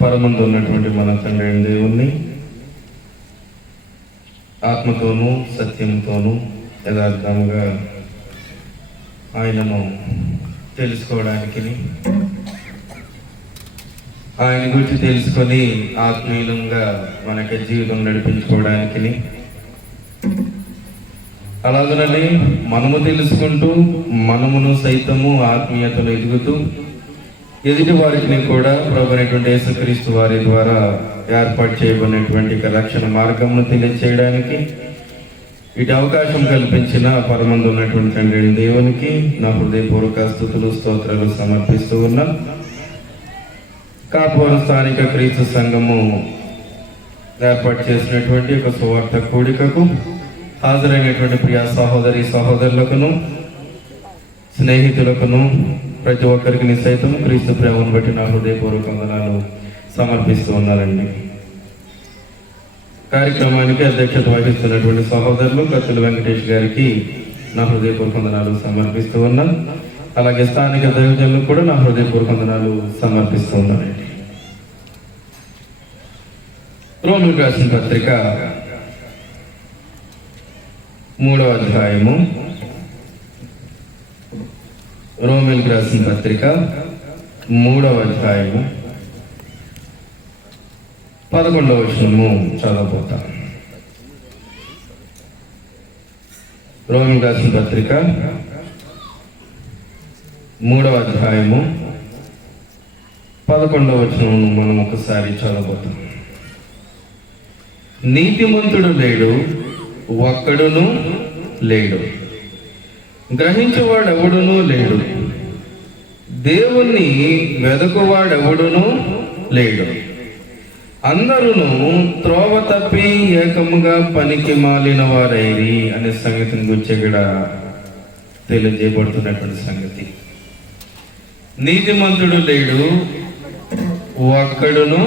పరమందు ఉన్నటువంటి మన తండ్రి అయిన దేవుణ్ణి ఆత్మతోనూ సత్యంతోనూ యథార్థంగా ఆయనను తెలుసుకోవడానికి, ఆయన గురించి తెలుసుకొని ఆత్మీయంగా మనకి జీవితం నడిపించుకోవడానికి, అలాగనే మనము తెలుసుకుంటూ మనమును సైతము ఆత్మీయతలో ఎదుగుతూ ఎదుటి వారికి కూడా ప్రభువైనటువంటి యేసుక్రీస్తు వారి ద్వారా ఏర్పాటు చేయబడినటువంటి రక్షణ మార్గమును తెలియచేయడానికి ఇటు అవకాశం కల్పించిన పరమందు ఉన్నటువంటి తండ్రి దేవునికి నా హృదయపూర్వక స్తుతులు స్తోత్రాలు సమర్పిస్తూ ఉన్నాం. కాపురం స్థానిక క్రీస్తు సంఘము ఏర్పాటు చేసినటువంటి ఒక సువార్త కూడికకు హాజరైనటువంటి ప్రియ సహోదరి సహోదరులకును స్నేహితులకును ప్రతి ఒక్కరికి సైతం క్రీస్తు ప్రేమను బట్టి నా హృదయపూర్వక వందనాలు సమర్పిస్తూ ఉన్నారండి. కార్యక్రమానికి అధ్యక్షత వహిస్తున్నటువంటి సహోదరులు కత్తుల వెంకటేష్ గారికి నా హృదయపూర్వక వందనాలు సమర్పిస్తూ ఉన్నాను. అలాగే స్థానిక దైవజనులకు కూడా నా హృదయపూర్వక వందనాలు సమర్పిస్తూ ఉన్నానండి. రోమిలకు రాసిన పత్రిక 3వ అధ్యాయము, రోమిలకు రాసిన పత్రిక 3వ అధ్యాయము 11వ వచనము చదవబోతాం. రోమిలకు రాసిన పత్రిక 3వ అధ్యాయము 11వ వచనము మనం ఒకసారి చదవబోతాం. నీతిమంతుడు లేడు, ఒక్కడును లేడు, గ్రహించువాడెవడునూ లేడు, దేవుణ్ణి వెదకువాడెవడునూ లేడు, అందరూను త్రోవ తప్పి ఏకముగా పనికి మాలిన వారైరి అనే సంగతిని గురించి ఇక్కడ తెలియజేయబడుతున్నటువంటి సంగతి. నీతిమంతుడు లేడు, ఒక్కడును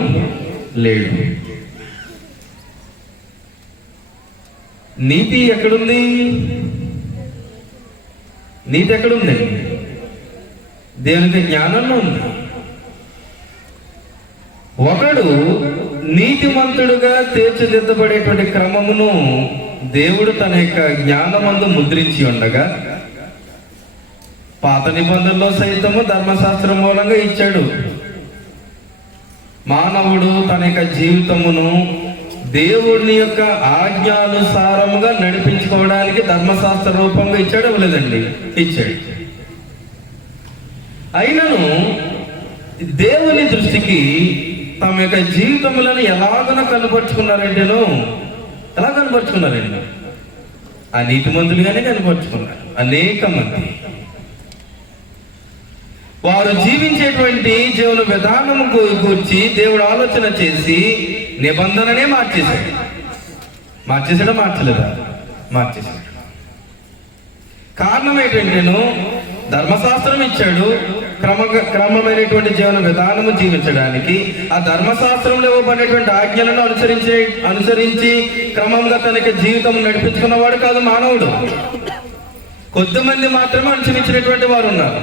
లేడు. నీతి ఎక్కడుంది? నీతి ఎక్కడుంది? దేవునికి జ్ఞానంలో ఉంది. ఒకడు నీతిమంతుడుగా తీర్చిదిద్దబడేటువంటి క్రమమును దేవుడు తన యొక్క జ్ఞానమందు ముద్రించి ఉండగా పాత నిబంధనలో సైతము ధర్మశాస్త్రం మూలంగా ఇచ్చాడు. మానవుడు తన యొక్క జీవితమును దేవుని యొక్క ఆజ్ఞానుసారముగా నడిపించుకోవడానికి ధర్మశాస్త్ర రూపంగా ఇచ్చాడు, ఇవ్వలేదండి? ఇచ్చాడు. అయినను దేవుని దృష్టికి తమ యొక్క జీవితములను ఎలాగన కనపరుచుకున్నారంటేను, ఎలా కనపరుచుకున్నారండి? ఆ నీతిమంతులుగానే కనపరుచుకున్నారు. అనేక మంది వారు జీవించేటువంటి జీవన విధానము గురించి దేవుడు ఆలోచన చేసి నిబంధననే మార్చేశాడు. మార్చలేదా? మార్చేశాడు. కారణం ఏంటంటేను, ధర్మశాస్త్రం ఇచ్చాడు క్రమమైనటువంటి జీవన విధానము జీవించడానికి. ఆ ధర్మశాస్త్రంలో ఇవ్వబడినటువంటి ఆజ్ఞలను అనుసరించి క్రమంగా తనకి జీవితం నడిపించుకున్నవాడు కాదు మానవుడు. కొద్దిమంది మాత్రమే అనుసరించినటువంటి వారు ఉన్నారు.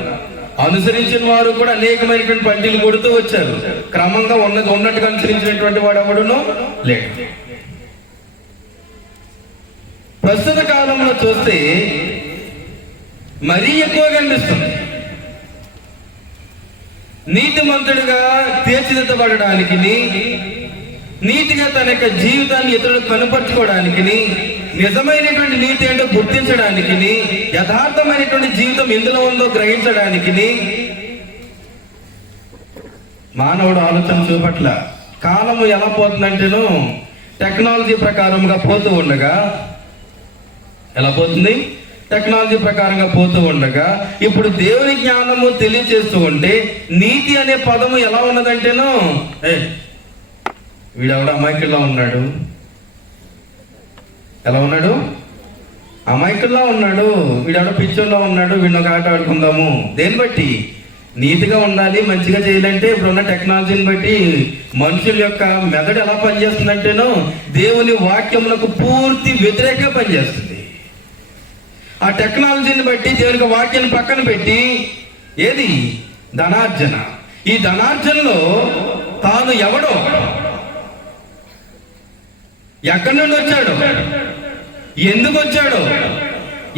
అనుసరించిన వారు కూడా అనేకమైనటువంటి పండిలు కొడుతూ వచ్చారు. క్రమంగా ఉన్నట్టుగా అనుసరించినటువంటి వాడు ఎవడునో లేడు. ప్రస్తుత కాలంలో చూస్తే మరీ ఎక్కువగా కనిపిస్తుంది. నీతిమంతుడిగా తీర్చిదిద్దబడడానికి, నీతిగా తన యొక్క జీవితాన్ని ఇతరులకు కనపరుచుకోవడానికి, నిజమైనటువంటి నీతి ఏంటో గుర్తించడానికి, యథార్థమైనటువంటి జీవితం ఎందులో ఉందో గ్రహించడానికి మానవుడు ఆలోచన చూపట్ల. కాలము ఎలా పోతుందంటేను, టెక్నాలజీ ప్రకారంగా పోతూ ఉండగా, ఎలా పోతుంది? టెక్నాలజీ ప్రకారంగా పోతూ ఉండగా ఇప్పుడు దేవుని జ్ఞానము తెలియచేస్తూ ఉంటే నీతి అనే పదము ఎలా ఉన్నదంటేను, వీడెవడ అమాయకుల్లా ఉన్నాడు. ఎలా ఉన్నాడు? అమాయకుల్లా ఉన్నాడు. వీడెవడ పిచ్చోళ్ళ ఉన్నాడు, వీడిని ఒక ఆట ఆడుకుందాము. దేన్ని బట్టి? నీతిగా ఉండాలి, మంచిగా చేయాలంటే ఇప్పుడున్న టెక్నాలజీని బట్టి మనుషుల యొక్క మెదడు ఎలా పనిచేస్తుందంటేనో దేవుని వాక్యములకు పూర్తి వ్యతిరేకంగా పనిచేస్తుంది. ఆ టెక్నాలజీని బట్టి దేవునికి వాక్యాన్ని పక్కన పెట్టి ఏది? ధనార్జన. ఈ ధనార్జనలో తాను ఎవడో, ఎక్కడి నుండి వచ్చాడు, ఎందుకు వచ్చాడు,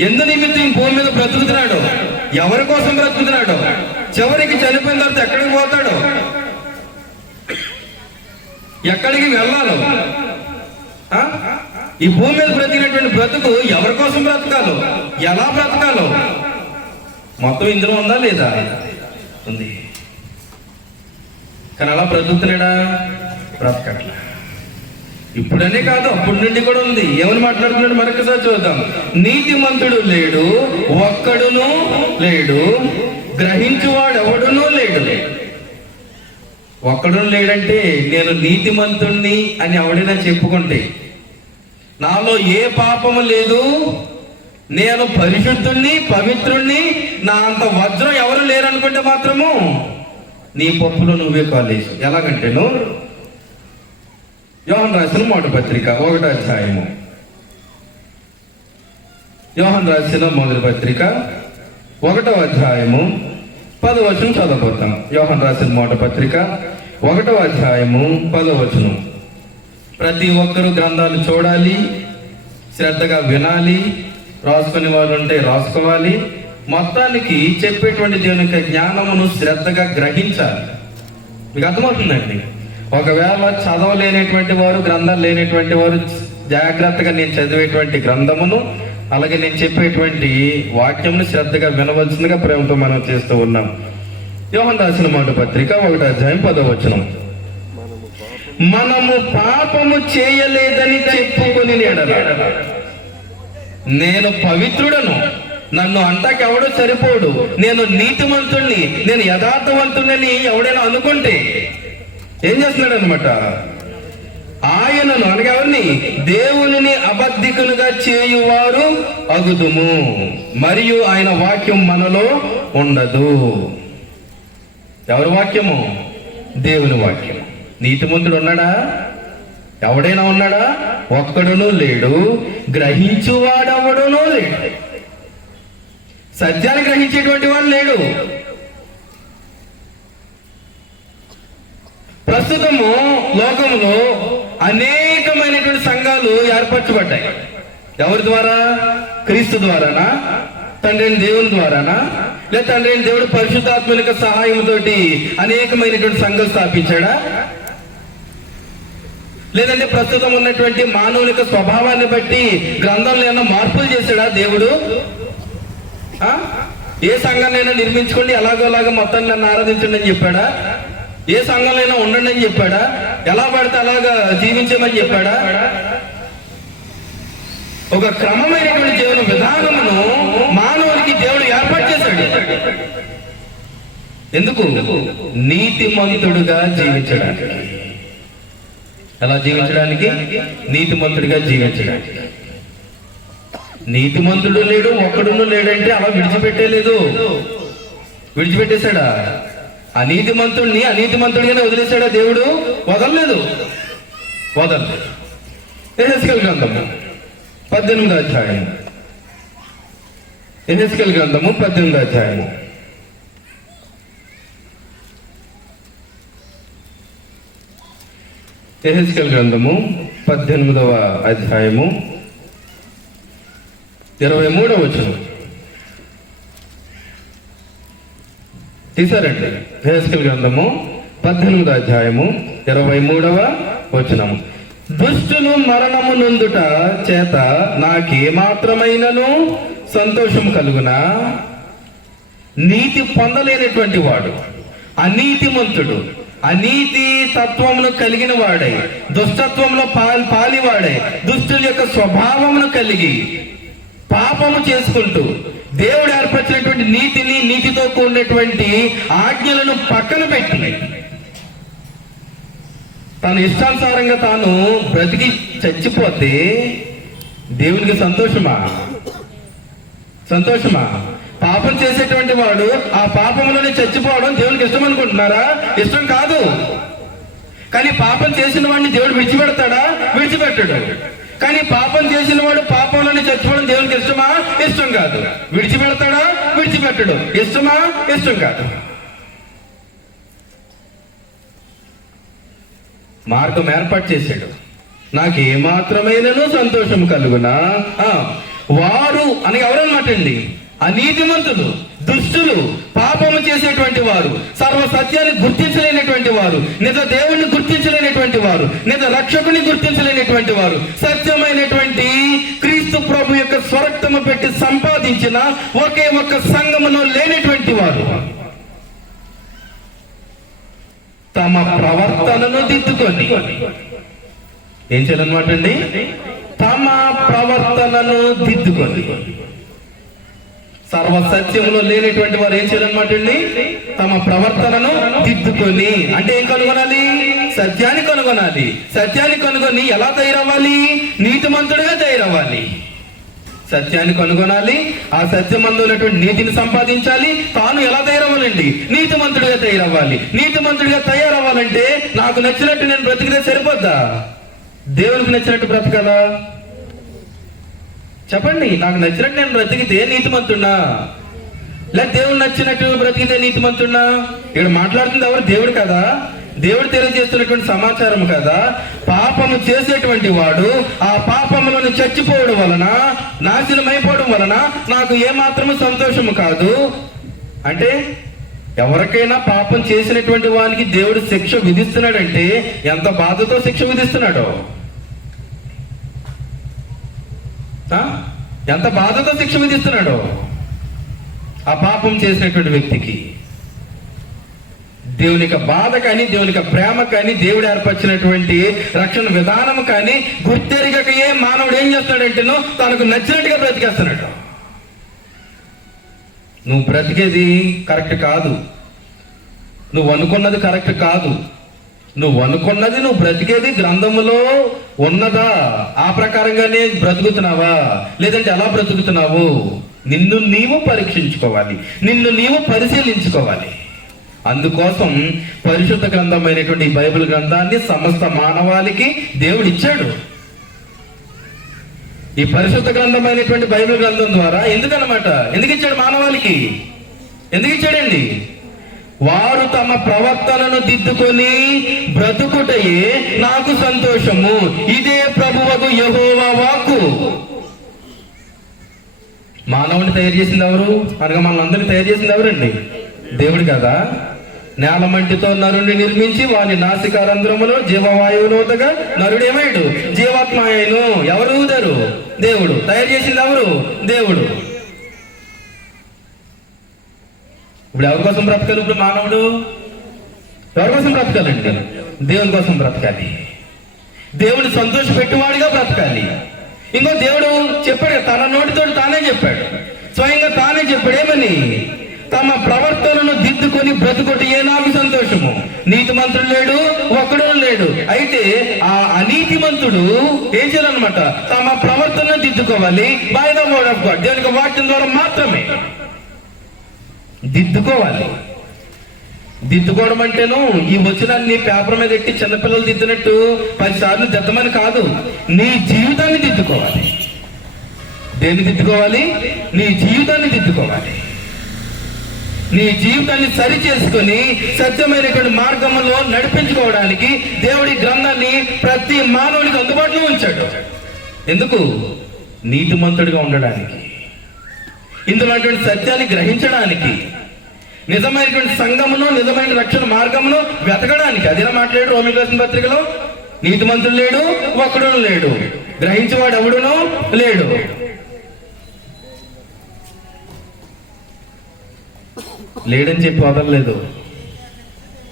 ఎందు నిమిత్తం భూమి మీద బ్రతుకుతున్నాడు, ఎవరి కోసం బ్రతుకుతున్నాడు, చివరికి చనిపోయిన తర్వాత ఎక్కడికి పోతాడు, ఎక్కడికి వెళ్ళాలో, ఈ భూమి మీద బ్రతికినటువంటి బ్రతుకు ఎవరి కోసం బ్రతకాలో, ఎలా బ్రతకాలో మొత్తం ఇందులో ఉందా లేదా? ఉంది. కానీ అలా బ్రతుకుతున్నాడా? బ్రతకట్లా. ఇప్పుడనే కాదు, అప్పటి నుండి కూడా ఉంది. ఏమని మాట్లాడుతున్నాడు మరొకసారి చూద్దాం. నీతిమంతుడు లేడు, ఒక్కడును లేడు, గ్రహించువాడు ఎవడునూ లేడు. ఒక్కడు లేడంటే నేను నీతిమంతుణ్ణి అని ఎవడైనా చెప్పుకుంటే, నాలో ఏ పాపము లేదు, నేను పరిశుద్ధుణ్ణి, పవిత్రుణ్ణి, నా అంత వజ్రం ఎవరు లేరనుకుంటే మాత్రము నీ పప్పులో నువ్వే కాలేసు. ఎలాగంటేను యోహాను రాసిన మొదటి పత్రిక 1వ అధ్యాయము, యోహాను రాసిన మొదటి పత్రిక 1వ అధ్యాయము 10వ వచనం చదవబోతాం. యోహాను రాసిన మొదటి పత్రిక 1వ అధ్యాయము 10వ వచనం. ప్రతి ఒక్కరూ గ్రంథాలు చూడాలి, శ్రద్ధగా వినాలి, రాసుకునే వాళ్ళు ఉంటే రాసుకోవాలి. మొత్తానికి చెప్పేటువంటి దేవుని యొక్క జ్ఞానమును శ్రద్ధగా గ్రహించాలి. మీకు అర్థమవుతుందండి? ఒకవేళ చదవలేనటువంటి వారు, గ్రంథాలు లేనటువంటి వారు జాగ్రత్తగా నేను చదివేటువంటి గ్రంథమును, అలాగే నేను చెప్పేటువంటి వాక్యమును శ్రద్ధగా వినవలసిందిగా ప్రేమతో మనం చేస్తూ ఉన్నాం. యోహాను రాసిన మొదటి పత్రిక 1వ అధ్యాయం 10వ వచనం. మనము పాపము చేయలేదని చెప్పుకొని నేను పవిత్రుడను, నన్ను అంటాకెవడో సరిపోడు, నేను నీతిమంతుణ్ణి, నేను యథార్థవంతుణ్ణి ఎవడైనా అనుకుంటే ఏం చేస్తున్నాడు అనమాట? ఆయనను అనగా ఎవరిని? దేవునిని అబద్ధికులుగా చేయువారు అగుదుము, మరియు ఆయన వాక్యం మనలో ఉండదు. ఎవరి వాక్యము? దేవుని వాక్యం. నీతిమంతుడు ఉన్నాడా? ఎవడైనా ఉన్నాడా? ఒక్కడునూ లేడు, గ్రహించువాడెవడునూ లేడు. సత్యాన్ని గ్రహించేటువంటి వాడు లేడు. ప్రస్తుతము లోకంలో అనేకమైనటువంటి సంఘాలు ఏర్పరచబడ్డాయి. ఎవరి ద్వారా? క్రీస్తు ద్వారానా? తండ్రి అయిన దేవుని ద్వారానా? లేదా తండ్రి అయిన దేవుడు పరిశుద్ధాత్మక సహాయంతో అనేకమైనటువంటి సంఘాలు స్థాపించాడా? లేదంటే ప్రస్తుతం ఉన్నటువంటి మానవుల స్వభావాన్ని బట్టి గ్రంథంలో ఏమైనా మార్పులు చేశాడా దేవుడు? ఏ సంఘాన్నైనా నిర్మించుకోండి, అలాగో మొత్తాన్ని నన్ను ఆరాధించండి అని చెప్పాడా? ఏ సంఘంలో ఉండండి అని చెప్పాడా? ఎలా పడితే అలాగా జీవించమని చెప్పాడా? ఒక క్రమమైనటువంటి జీవన విధానమును మానవునికి దేవుడు ఏర్పాటు చేశాడు. ఎందుకు? నీతిమంతుడుగా జీవించడానికి. ఎలా జీవించడానికి? నీతిమంతుడిగా జీవించడానికి. నీతిమంతుడు లేడు, ఒక్కడును లేడంటే అలా విడిచిపెట్టేలేదు. విడిచిపెట్టేశాడా? అనీతిమంతుడిని అనీతిమంతుడిగానే వదిలేశాడా దేవుడు? వదలలేదు. యెహెజ్కేలు గ్రంథము 18వ అధ్యాయం. యెహెజ్కేలు గ్రంథము 18వ అధ్యాయము. యెహెజ్కేలు గ్రంథము 18వ అధ్యాయము 23వ వచనం తీసారండి. యెహెజ్కేలు గ్రంథము 18వ అధ్యాయము 23వ వచనం. దుష్టులు మరణము నొందుట చేత నాకేమాత్రమైనను సంతోషం కలుగునా? నీతి పొందలేనటువంటి వాడు, అనీతిమంతుడు, అనీతి తత్వమును కలిగిన వాడై, దుష్టత్వంలో పాలివాడై, దుష్టుల యొక్క స్వభావమును కలిగి పాపము చేసుకుంటూ దేవుడు ఏర్పరిచినటువంటి నీతిని, నీతితో కూడినటువంటి ఆజ్ఞలను పక్కన పెట్టి తన ఇష్టానుసారంగా తాను బ్రతికి చచ్చిపోతే దేవునికి సంతోషమా? పాపం చేసేటువంటి వాడు ఆ పాపంలోనే చచ్చిపోవడం దేవునికి ఇష్టం అనుకుంటున్నారా? ఇష్టం కాదు. కానీ పాపం చేసిన వాడిని దేవుడు విడిచిపెడతాడా? విడిచిపెట్టడు. కానీ పాపం చేసిన వాడు పాపంలోనే చచ్చిపోవడం దేవునికి ఇష్టమా? ఇష్టం కాదు. విడిచిపెడతాడా? విడిచిపెట్టడు. ఇష్టమా? ఇష్టం కాదు. మార్గం ఏర్పాటు చేశాడు. నాకు ఏమాత్రమైనను సంతోషం కలుగునా వారు అని ఎవరన్నమాట అండి? అనీతిమంతులు, దుష్టులు, పాపము చేసేటువంటి వారు, సర్వ సత్యాన్ని గుర్తించలేనటువంటి వారు, నిజ దేవుణ్ణి గుర్తించలేనటువంటి వారు, నిజ రక్షకుని గుర్తించలేనటువంటి వారు, సత్యమైనటువంటి క్రీస్తు ప్రభు యొక్క స్వరక్తము పెట్టి సంపాదించిన ఒకే ఒక్క సంఘములో లేనటువంటి వారు తమ ప్రవర్తనను దిద్దుకొని ఏం చేయాలన్నమాట అండి? తమ ప్రవర్తనను దిద్దుకొని. సర్వసత్యంలో లేనటువంటి వారు ఏం చేయాలన్నమాట అండి? తమ ప్రవర్తనను దిద్దుకొని. అంటే ఏం కనుగొనాలి? సత్యాన్ని కనుగొనాలి. సత్యాన్ని కనుగొని ఎలా తయారవ్వాలి? నీతిమంతుడిగా తయారవ్వాలి. సత్యాన్ని కనుగొనాలి, ఆ సత్యమందు ఉన్నటువంటి నీతిని సంపాదించాలి. తాను ఎలా తయారవ్వాలండి? నీతిమంతుడిగా తయారవ్వాలి. నీతిమంతుడిగా తయారవ్వాలంటే నాకు నచ్చినట్టు నేను బ్రతికితే సరిపోద్దా? దేవునికి నచ్చినట్టు బ్రతకాలా? చెప్పండి. నాకు నచ్చినట్టు నేను బ్రతికితే నీతిమంతున్నా, లేక దేవుడు నచ్చినట్టు బ్రతికితే నీతిమంతున్నా? ఇక్కడ మాట్లాడుతుంది ఎవరు? దేవుడు కదా. దేవుడు తెలియజేస్తున్నటువంటి సమాచారం కదా. పాపము చేసేటువంటి వాడు ఆ పాపములను చచ్చిపోవడం వలన, నాశనమైపోవడం వలన నాకు ఏమాత్రము సంతోషము కాదు. అంటే ఎవరికైనా పాపం చేసినటువంటి వానికి దేవుడు శిక్ష విధిస్తున్నాడంటే ఎంత బాధతో శిక్ష విధిస్తున్నాడో, ఎంత బాధతో శిక్ష విధిస్తున్నాడో ఆ పాపం చేసినటువంటి వ్యక్తికి. దేవుని యొక్క బాధ కానీ, దేవుని యొక్క ప్రేమ కానీ, దేవుడు ఏర్పరిచినటువంటి రక్షణ విధానం కానీ గుర్తెరిగక మానవుడు ఏం చేస్తున్నాడంటేనో తనకు నచ్చినట్టుగా బ్రతికేస్తున్నాడు. నువ్వు బ్రతికేది కరెక్ట్ కాదు, నువ్వు అనుకున్నది కరెక్ట్ కాదు. నువ్వు అనుకున్నది, నువ్వు బ్రతికేది గ్రంథములో ఉన్నదా? ఆ ప్రకారంగానే బ్రతుకుతున్నావా, లేదంటే ఎలా బ్రతుకుతున్నావు? నిన్ను నీవు పరీక్షించుకోవాలి, నిన్ను నీవు పరిశీలించుకోవాలి. అందుకోసం పరిశుద్ధ గ్రంథమైనటువంటి ఈ బైబిల్ గ్రంథాన్ని సమస్త మానవాళికి దేవుడు ఇచ్చాడు. ఈ పరిశుద్ధ గ్రంథమైనటువంటి బైబిల్ గ్రంథం ద్వారా ఎందుకు ఇచ్చాడు మానవాళికి? ఎందుకు ఇచ్చాడండి? వారు తమ ప్రవర్తనను దిద్దుకొని బ్రతుకుటయే నాకు సంతోషము, ఇదే ప్రభువగు యెహోవా వాక్కు. మానవుని తయారు చేసింది ఎవరు? అనగా మనందరినీ తయారు చేసింది ఎవరండి? దేవుడు కదా. నేల మంటితో నరుని నిర్మించి వాని నాసికారంధ్రములో జీవవాయువులోతగా నరుడు ఏమయ్యాడు? జీవాత్మ అయ్యాను. ఎవరు ఊదారు? దేవుడు. తయారు చేసింది ఎవరు? దేవుడు. ఇప్పుడు ఎవరి కోసం బ్రతకాలి? ఇప్పుడు మానవుడు ఎవరి కోసం బ్రతకాలండి? దేవుని కోసం బ్రతకాలి. దేవుని సంతోష పెట్టువాడిగా బ్రతకాలి. ఇంకో దేవుడు చెప్పాడు, తన నోటితో తానే చెప్పాడు, స్వయంగా తానే చెప్పాడు. ఏమని? తమ ప్రవర్తనను దిద్దుకొని బ్రతుకొట్టి ఏ నాకు సంతోషము. నీతిమంతుడు లేడు, ఒక్కడు లేడు. అయితే ఆ అనీతిమంతుడు ఏం చేయాలన్నమాట? తమ ప్రవర్తనను దిద్దుకోవాలి. By the word of god, దేవుని వాక్యం ద్వారా మాత్రమే దిద్దుకోవాలి. దిద్దుకోవడం అంటేను ఈ వచనాన్ని పేపర్ మీద ఎట్టి చిన్నపిల్లలు దిద్దినట్టు 10 సార్లు దిద్దమని కాదు. నీ జీవితాన్ని దిద్దుకోవాలి. దేన్ని దిద్దుకోవాలి? నీ జీవితాన్ని దిద్దుకోవాలి. నీ జీవితాన్ని సరి చేసుకొని సత్యమైనటువంటి మార్గంలో నడిపించుకోవడానికి దేవుడి గ్రంథాన్ని ప్రతి మానవునికి అందుబాటులో ఉంచాడు. ఎందుకు? నీతిమంతుడిగా ఉండడానికి, ఇందులో సత్యాన్ని గ్రహించడానికి, నిజమైనటువంటి సంఘమును, నిజమైన రక్షణ మార్గమును వెతకడానికి. అదేనా మాట్లాడు రోమీయులకు రాసిన పత్రికలో? నీతిమంతుడు లేడు, ఒక్కడును లేడు, గ్రహించేవాడు ఎవడునూ లేడు. లేడని చెప్పి వదలలేదు.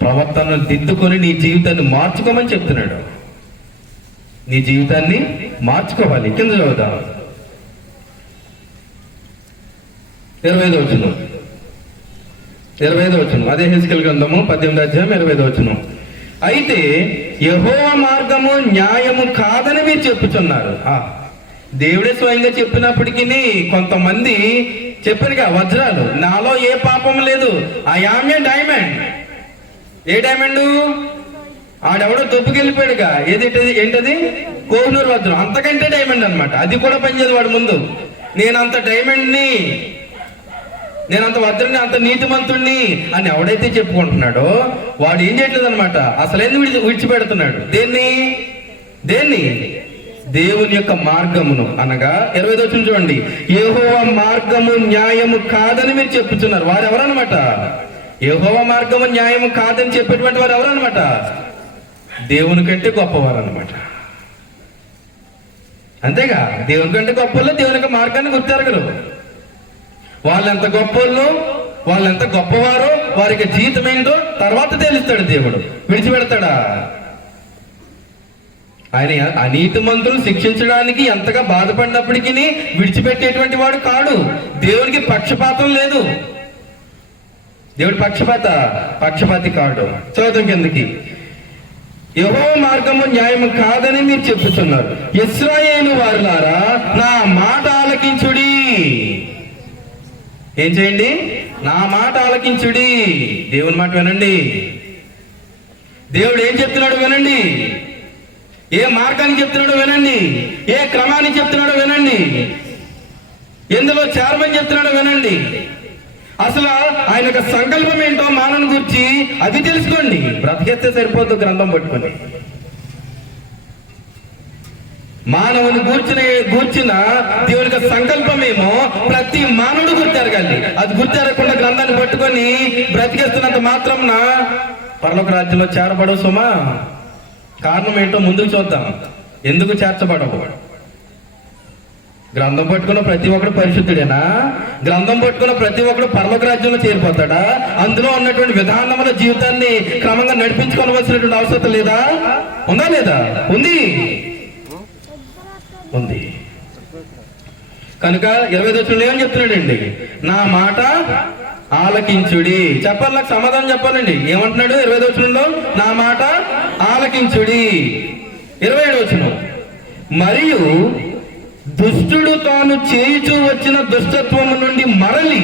ప్రవర్తనను దిద్దుకొని నీ జీవితాన్ని మార్చుకోమని చెప్తున్నాడు. నీ జీవితాన్ని మార్చుకోవాలి. కింద చదువుదాం 25వ వచనం. 25వ వచనం అదే హెస్కేలు గ్రంథము 18వ అధ్యాయం 25వ వచనం. అయితే యెహోవా మార్గము న్యాయము కాదని మీరు చెప్పుచున్నారు. దేవుడే స్వయంగా చెప్పినప్పటికీ కొంతమంది చెప్పారుగా, వజ్రాలు, నాలో ఏ పాపం లేదు, I am a diamond. A diamond? ఆడెవడో దొబ్బుకెళ్ళిపోయాడుగా. ఏంటది? కోహినూరు వజ్రం. అంతకంటే డైమండ్ అనమాట. అది కూడా పనిచేది వాడు ముందు. నేను అంత డైమండ్ని, నేను అంత వద్దని, అంత నీతిమంతుణ్ణి అని ఎవడైతే చెప్పుకుంటున్నాడో వాడు ఏం చేయట్లేదు అనమాట, అసలేంది విడిచిపెడుతున్నాడు. దేన్ని దేవుని యొక్క మార్గమును. అనగా 20వ వచనం చూడండి, యెహోవా మార్గము న్యాయము కాదని మీరు చెప్పుతున్నారు. వారు ఎవరనమాట? యెహోవా మార్గము న్యాయము కాదని చెప్పేటువంటి వారు ఎవరనమాట? దేవుని కంటే గొప్పవారు అనమాట. అంతేగా, దేవుని కంటే గొప్పల్లో దేవుని యొక్క మార్గాన్ని గుర్తెరగరు. వాళ్ళు ఎంత గొప్పల్లో, వాళ్ళు ఎంత గొప్పవారో, వారికి జీవితం ఏంటో తర్వాత తెలుస్తాడు దేవుడు. విడిచిపెడతాడా? ఆయన అనీతిమంతులను శిక్షించడానికి ఎంతగా బాధపడినప్పటికీ విడిచిపెట్టేటువంటి వాడు కాడు. దేవునికి పక్షపాతం లేదు. దేవుడు పక్షపాతి కాడు. చదువుతాం కిందకి, యెహోవా మార్గము న్యాయము కాదని మీరు చెప్పుతున్నారు. ఇశ్రాయేలు వారులారా, నా మాట ఆలకించుడి. ఏం చేయండి? నా మాట ఆలకించుడి. దేవుని మాట వినండి. దేవుడు ఏం చెప్తున్నాడు వినండి. ఏ మార్గాన్ని చెప్తున్నాడో వినండి. ఏ క్రమాన్ని చెప్తున్నాడో వినండి. ఎందులో చేరమని చెప్తున్నాడో వినండి. అసలు ఆయన యొక్క సంకల్పం ఏంటో మానవుని గురించి అది తెలుసుకోండి. బ్రతికేస్తే సరిపోద్దు గ్రంథం పట్టుకొని. మానవుని గూర్చిన దేవుని యొక్క సంకల్పం ఏమో ప్రతి మానవుడు గుర్తెరగాలి. అది గుర్తెరగకుండా గ్రంథాన్ని పట్టుకొని బ్రతికేస్తున్నంత మాత్రం పరలోక రాజ్యంలో చేరబడవు సుమా. కారణం ఏంటో ముందుకు చూద్దాం. ఎందుకు చేర్చబడవు? గ్రంథం పట్టుకున్న ప్రతి ఒక్కడు పరిశుద్ధుడేనా? గ్రంథం పట్టుకున్న ప్రతి ఒక్కడు పరలోక రాజ్యంలో చేరిపోతాడా? అందులో ఉన్నటువంటి విధానముల జీవితాన్ని క్రమంగా నడిపించుకోవాల్సినటువంటి అవసరం లేదా? ఉందా లేదా? ఉంది. కనుక 20వ వచనంలో ఏమని చెప్తున్నాడండి? నా మాట ఆలకించుడి. చెప్పాలి, నాకు సమాధానం చెప్పాలండి. ఏమంటున్నాడు 20వ వచనంలో? నా మాట ఆలకించుడి. 27వ వచనం, మరియు దుష్టుడు తాను చేయుచూ వచ్చిన దుష్టత్వము నుండి మరలి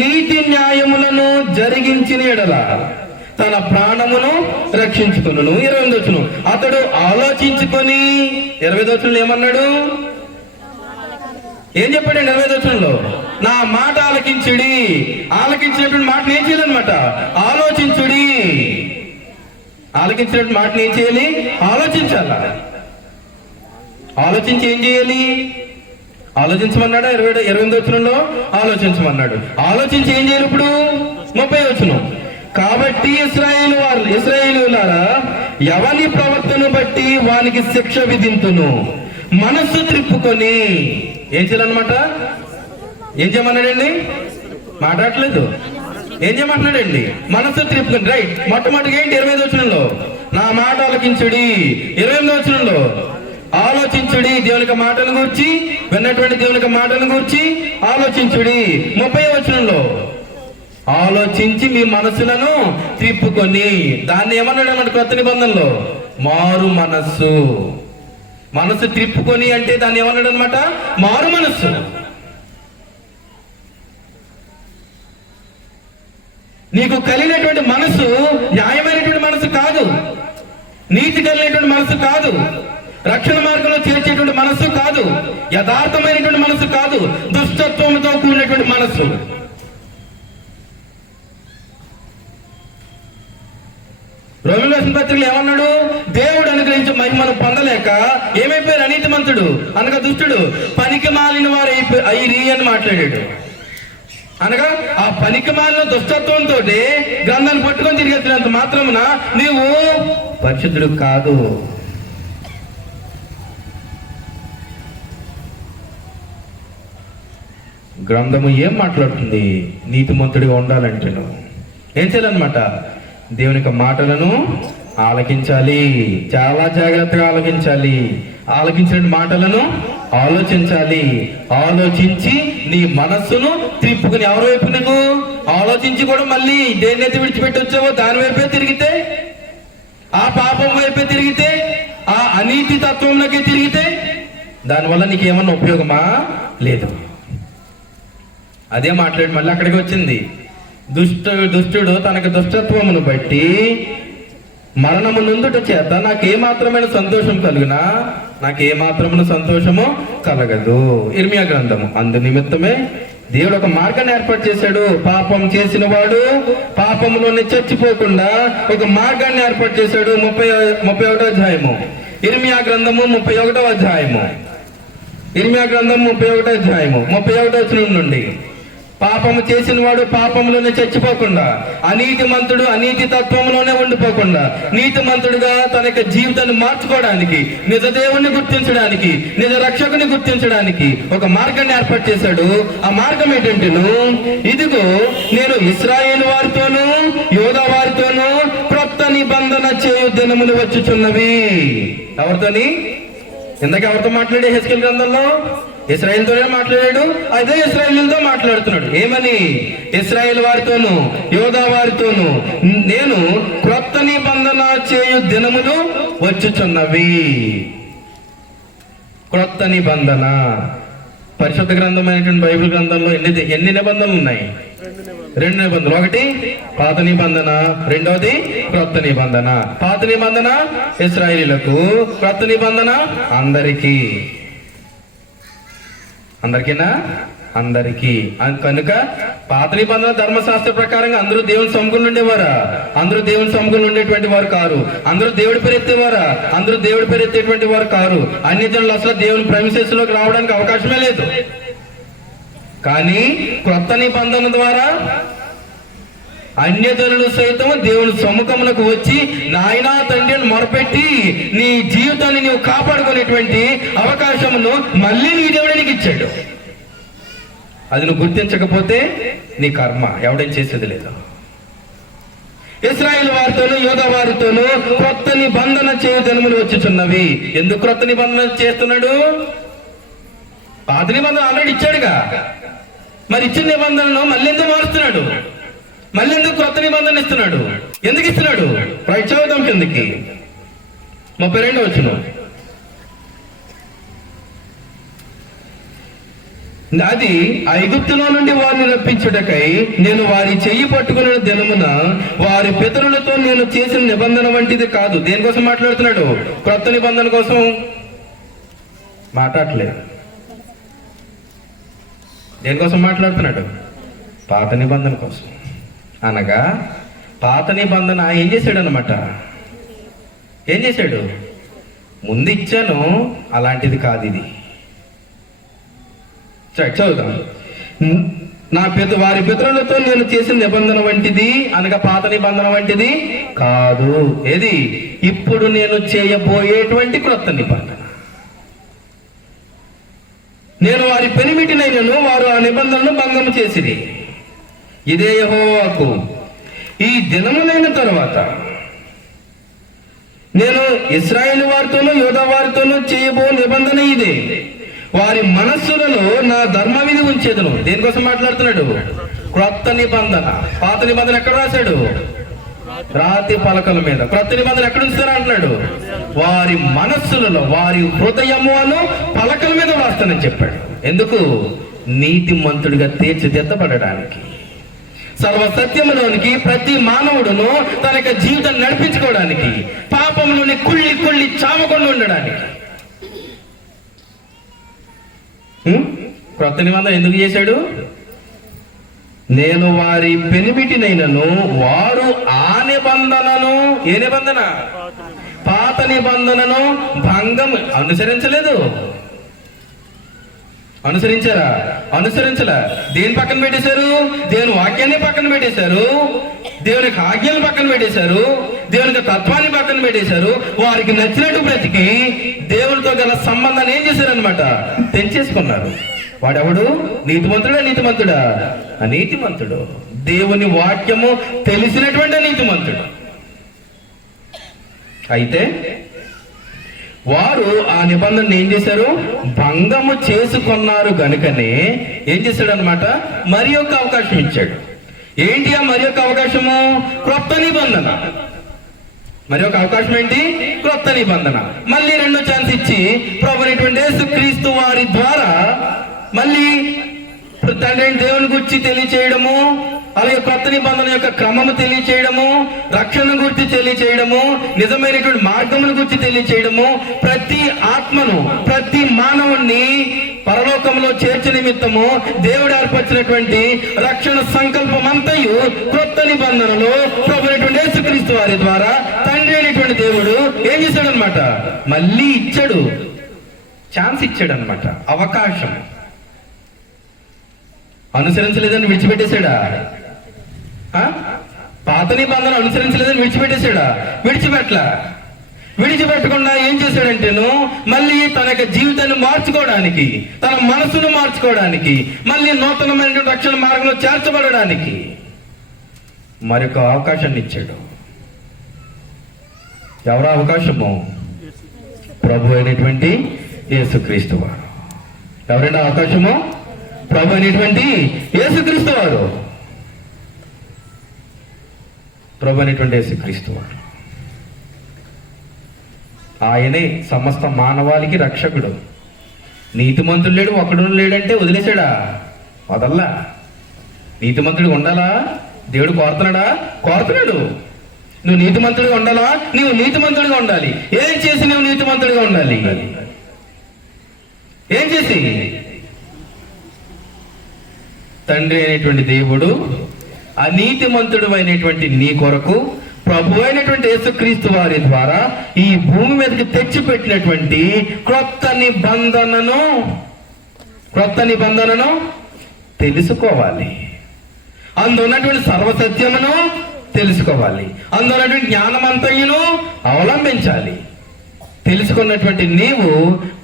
నీతి న్యాయములను జరిగించిన ఎడల తన ప్రాణమును రక్షించుకొనును. 28వ వచనం, అతడు ఆలోచించుకొని. 20వ వచనంలో ఏమన్నాడు? ఏం చెప్పాడండి 20వ వచనంలో? నా మాట ఆలకించుడి. ఆలకించినటువంటి మాటను ఏం చేయాలన్నమాట? ఆలోచించుడి. ఆలకించినటువంటి మాటను ఏం చేయాలి? ఆలోచించాల. ఆలోచించి ఏం చేయాలి? ఆలోచించమన్నాడా? 28వ వచనంలో ఆలోచించమన్నాడు. ఆలోచించి ఏం చేయాలి ఇప్పుడు? 30వ వచనం, కాబట్టి ఇశ్రాయేలులారా, ఎవని ప్రవర్తన బట్టి వానికి శిక్ష విధింతును. మనస్సు త్రిప్పుకొని ఏం చేయాలన్నమాట? ఏం చేయమన్నాడండి? మాట్లాడలేదు. ఏం చేయమంటున్నాడండి? మనస్సు త్రిప్పుకొని. రైట్. మొట్టమొదటిగా ఏంటి 25వ వచనంలో? నా మాట ఆలకించుడి. 28వ వచనంలో ఆలోచించుడి. దేవుని యొక్క మాటను గూర్చి, విన్నటువంటి దేవుని యొక్క మాటను గూర్చి ఆలోచించుడి. 30వ వచనంలో ఆలోచించి మీ మనసులను త్రిప్పుకొని. దాన్ని ఏమన్నాడు అన్నమాట కొత్త నిబంధనలో? మారు మనస్సు. మనసు త్రిప్పుకొని అంటే దాన్ని ఏమన్నాడు అనమాట? మారు మనస్సు. నీకు కలిగినటువంటి మనసు న్యాయమైనటువంటి మనసు కాదు, నీతి కలిగినటువంటి మనసు కాదు, రక్షణ మార్గంలో చేర్చేటువంటి మనస్సు కాదు, యథార్థమైనటువంటి మనస్సు కాదు, దుష్టత్వంతో కూడినటువంటి మనస్సు. రోమీయులకు రాసిన పత్రికలో ఏమన్నాడు? దేవుడు అనుగ్రహించే మహిమను పొందలేక ఏమైపోయారు? అనీతిమంతుడు అనగా దుష్టుడు పనికి మాలిన వారు అయిరి అని మాట్లాడాడు. అనగా ఆ పనికి మాలిన దుష్టత్వంతో గ్రంథాన్ని పట్టుకొని తిరిగేస్తున్నంత మాత్రమున నీవు పరిశుద్ధుడు కాదు. గ్రంథము ఏం మాట్లాడుతుంది? నీతిమంతుడిగా ఉండాలంటే నువ్వు ఏం చేయాలన్నమాట? దేవుని యొక్క మాటలను ఆలకించాలి. చాలా జాగ్రత్తగా ఆలకించాలి. ఆలకించిన మాటలను ఆలోచించాలి. ఆలోచించి నీ మనస్సును త్రిప్పుకుని ఎవరి వైపు నువ్వు ఆలోచించి కూడా మళ్ళీ దేన్నైతే విడిచిపెట్టి వచ్చావో దాని వైపే తిరిగితే, ఆ పాపం వైపే తిరిగితే, ఆ అనీతి తత్వంలోకి తిరిగితే దానివల్ల నీకేమన్నా ఉపయోగమా? లేదు. అదే మాట్లాడి మళ్ళీ అక్కడికి వచ్చింది. దుష్టుడు తనకు దుష్టత్వమును బట్టి మరణము నుండుట చేత నాకేమాత్రమైన సంతోషం కలుగునా, నాకేమాత్రమైన సంతోషము కలగదు. ఇర్మియా గ్రంథము. అందు నిమిత్తమే దేవుడు ఒక మార్గాన్ని ఏర్పాటు చేశాడు. పాపం చేసిన వాడు పాపంలోనే చచ్చిపోకుండా ఒక మార్గాన్ని ఏర్పాటు చేశాడు. 31వ అధ్యాయము ఇర్మియా గ్రంథము 31వ అధ్యాయము ఇర్మియా గ్రంథం 31వ అధ్యాయము 31వ వచనం నుండి, పాపము చేసిన వాడు పాపంలోనే చచ్చిపోకుండా, అనీతిమంతుడు అనీతి తత్వంలోనే ఉండిపోకుండా, నీతిమంతుడుగా తన యొక్క జీవితాన్ని మార్చుకోవడానికి, నిజ దేవుణ్ణి గుర్తించడానికి, నిజ రక్షకుని గుర్తించడానికి ఒక మార్గాన్ని ఏర్పాటు చేశాడు. ఆ మార్గం ఏంటంటేను, ఇదిగో నేను ఇశ్రాయేలు వారితోనూ యోధా వారితోనూ క్రొత్త నిబంధన చేయు దినములు వచ్చుచున్నవి. ఎవరితోని? ఇందాక ఎవరితో మాట్లాడే హెస్కేల్ గ్రంథంలో? ఇశ్రాయేలుతోనే మాట్లాడాడు. అదే ఇశ్రాయేలుతో మాట్లాడుతున్నాడు. ఏమని? ఇశ్రాయేల్ వారితోను యోధా వారితోను నేను క్రొత్త నిబంధన చేయు దినములు వచ్చుచున్నవి. క్రొత్త నిబంధన పరిశుద్ధ గ్రంథమైనటువంటి బైబిల్ గ్రంథంలో ఎన్ని నిబంధనలు ఉన్నాయి? 2 నిబంధనలు. ఒకటి పాత నిబంధన, రెండవది క్రొత్త నిబంధన. పాత నిబంధన ఇశ్రాయేలీయులకు, క్రొత్త నిబంధన అందరికీ. అందరికీనా? అందరికీ. కనుక పాత నిబంధన ధర్మశాస్త్ర ప్రకారంగా అందరూ దేవుని సముఖంలో ఉండేవారా? అందరూ దేవుని సముఖంలో ఉండేటువంటి వారు కారు. అందరూ దేవుడి పేరు ఎత్తేవారా? అందరూ దేవుడి పేరు ఎత్తేటువంటి వారు కారు. అన్ని జనులు అసలు దేవుని ప్రైమసెస్ లోకి రావడానికి అవకాశమే లేదు. కానీ క్రొత్త నిబంధన ద్వారా అన్యజనులు సైతం దేవుని సముఖమునకు వచ్చి నాయనా తండ్రి అని మొరపెట్టి నీ జీవితాన్ని నీవు కాపాడుకునేటువంటి అవకాశమును మళ్ళీ నీ దేవుడు నీకు ఇచ్చాడు. అది నువ్వు గుర్తించకపోతే నీ కర్మ, ఎవడేం చేసేది లేదు. ఇశ్రాయేలు వారితోనూ యోధా వారితోనూ క్రొత్త నిబంధన చేయు దినములు వచ్చుచున్నవి. ఎందుకు క్రొత్త నిబంధన చేస్తున్నాడు? పాత నిబంధన ఆల్రెడీ ఇచ్చాడుగా. మరి ఇచ్చిన నిబంధనను మళ్ళీ ఎందుకు మారుస్తున్నాడు? మళ్ళీ ఎందుకు క్రొత్త నిబంధన ఇస్తున్నాడు? ఎందుకు ఇస్తున్నాడు? చదువుదాం కిందకి 32వ వచనం. అది ఐగుప్తులో నుండి వారిని రప్పించుటకై నేను వారి చెయ్యి పట్టుకున్న దినమున వారి పితరులతో నేను చేసిన నిబంధన వంటిది కాదు. దేనికోసం మాట్లాడుతున్నాడు? క్రొత్త నిబంధన కోసం మాట్లాడలేదు. దేనికోసం మాట్లాడుతున్నాడు? పాత నిబంధన కోసం. అనగా పాత నిబంధన ఏం చేశాడు అనమాట? ఏం చేశాడు? ముందు ఇచ్చాను, అలాంటిది కాదు ఇది. చదువుదాం. వారి పితరులతో నేను చేసిన నిబంధన వంటిది అనగా పాత నిబంధన వంటిది కాదు. ఏది? ఇప్పుడు నేను చేయబోయేటువంటి క్రొత్త నిబంధన. నేను వారి పెనిమిటినైనను వారు ఆ నిబంధనను భంగము చేసిరి. ఇదే యెహోవాకు ఈ దినములైన తరువాత నేను ఇశ్రాయేలు వారితోనూ యోధా వారితోనూ చేయబో నిబంధన ఇదే. వారి మనస్సులలో నా ధర్మ విధి ఉంచేదను. దేనికోసం మాట్లాడుతున్నాడు? క్రొత్త నిబంధన. పాత నిబంధన ఎక్కడ రాశాడు? రాతి పలకల మీద. క్రొత్త నిబంధన ఎక్కడ ఉంచుతారా అంటున్నాడు? వారి మనస్సులలో, వారి హృదయము అను పలకల మీద రాస్తానని చెప్పాడు. ఎందుకు? నీతిమంతుడిగా తీర్చిదిద్దబడడానికి, సర్వసత్యములోనికి ప్రతి మానవుడును తన యొక్క జీవితాన్ని నడిపించుకోవడానికి, పాపంలోని కుళ్ళి చావకుండా ఉండడానికి. క్రొత్త నిబంధన ఎందుకు చేశాడు? నేను వారి పెనిమిటినైనను వారు ఆ నిబంధనను, ఏ నిబంధన? పాత నిబంధనను భంగం అనుసరించలేదు. అనుసరించారా? అనుసరించలే. దేని పక్కన పెట్టేశారు? దేవుని వాక్యాన్ని పక్కన పెట్టేశారు, దేవుని ఆజ్ఞలు పక్కన పెట్టేశారు, దేవునికి తత్వాన్ని పక్కన పెట్టేశారు. వారికి నచ్చినట్టు బ్రతికి దేవునితో గల సంబంధాన్ని ఏం చేశారనమాట? తెంచేసుకున్నారు. వాడెవడు? నీతిమంతుడా? నీతిమంతుడా? అనీతిమంతుడు. దేవుని వాక్యము తెలిసినటువంటి నీతిమంతుడు. అయితే వారు ఆ నిబంధనను ఏం చేశారు? భంగము చేసుకున్నారు. గనుకనే ఏం చేశాడు అనమాట? మరి ఒక అవకాశం ఇచ్చాడు. ఏంటి ఆ మరి ఒక అవకాశము? క్రొత్త నిబంధన. మరి ఒక అవకాశం ఏంటి? క్రొత్త నిబంధన. మళ్ళీ రెండో ఛాన్స్ ఇచ్చి ప్రభువైనటువంటి యేసుక్రీస్తు వారి ద్వారా మళ్ళీ తండ్రి దేవుని గురించి తెలియచేయడము, అలాగే కొత్త నిబంధన యొక్క క్రమము తెలియచేయడము, రక్షణ గురించి తెలియచేయడము, నిజమైనటువంటి మార్గమును గురించి తెలియచేయడము, ప్రతి ఆత్మను, ప్రతి మానవుణ్ణి పరలోకంలో చేర్చ నిమిత్తము దేవుడు ఏర్పరిచినటువంటి రక్షణ సంకల్పం అంతయు కొత్త నిబంధనలో ప్రభువైనటువంటి యేసుక్రీస్తు వారి ద్వారా తండ్రి అయినటువంటి దేవుడు ఏం చేశాడు అనమాట, మళ్ళీ ఇచ్చాడు, ఛాన్స్ ఇచ్చాడు అనమాట, అవకాశం. అనుసరించలేదని విడిచిపెట్టేశాడా? పాత నిబంధన అనుసరించలేదని విడిచిపెట్టేశాడా? విడిచిపెట్టకుండా ఏం చేశాడంటేను మళ్ళీ తన యొక్క జీవితాన్ని మార్చుకోవడానికి, తన మనసును మార్చుకోవడానికి, మళ్ళీ నూతనమైన రక్షణ మార్గంలో చేర్చబడడానికి మరొక అవకాశాన్ని ఇచ్చాడు. ఎవరో అవకాశము? ప్రభు అయినటువంటి యేసుక్రీస్తు వారు. ఎవరైనా అవకాశము? ప్రభు అయినటువంటి యేసుక్రీస్తు వారు. ప్రభు అయినటువంటి యేసుక్రీస్తు వారు. ఆయనే సమస్త మానవాళికి రక్షకుడు. నీతిమంతుడు లేడు, ఒక్కడు లేడంటే వదిలేశాడా? వదల్లా. నీతిమంతుడిగా ఉండాలా? దేవుడు కోరుతున్నాడా? కోరుతున్నాడు. నువ్వు నీతిమంతుడిగా ఉండాలా? నువ్వు నీతిమంతుడిగా ఉండాలి. ఏం చేసి నువ్వు నీతిమంతుడిగా ఉండాలి? ఏం చేసి? తండ్రి అయినటువంటి దేవుడు అనీతిమంతుడు అయినటువంటి నీ కొరకు ప్రభు అయినటువంటి యేసుక్రీస్తు వారి ద్వారా ఈ భూమి మీదకి తెచ్చిపెట్టినటువంటి క్రొత్త నిబంధనను తెలుసుకోవాలి. అందున్నటువంటి సర్వసత్యమును తెలుసుకోవాలి. అందున్నటువంటి జ్ఞానమంతయును అవలంబించాలి. తెలుసుకున్నటువంటి నీవు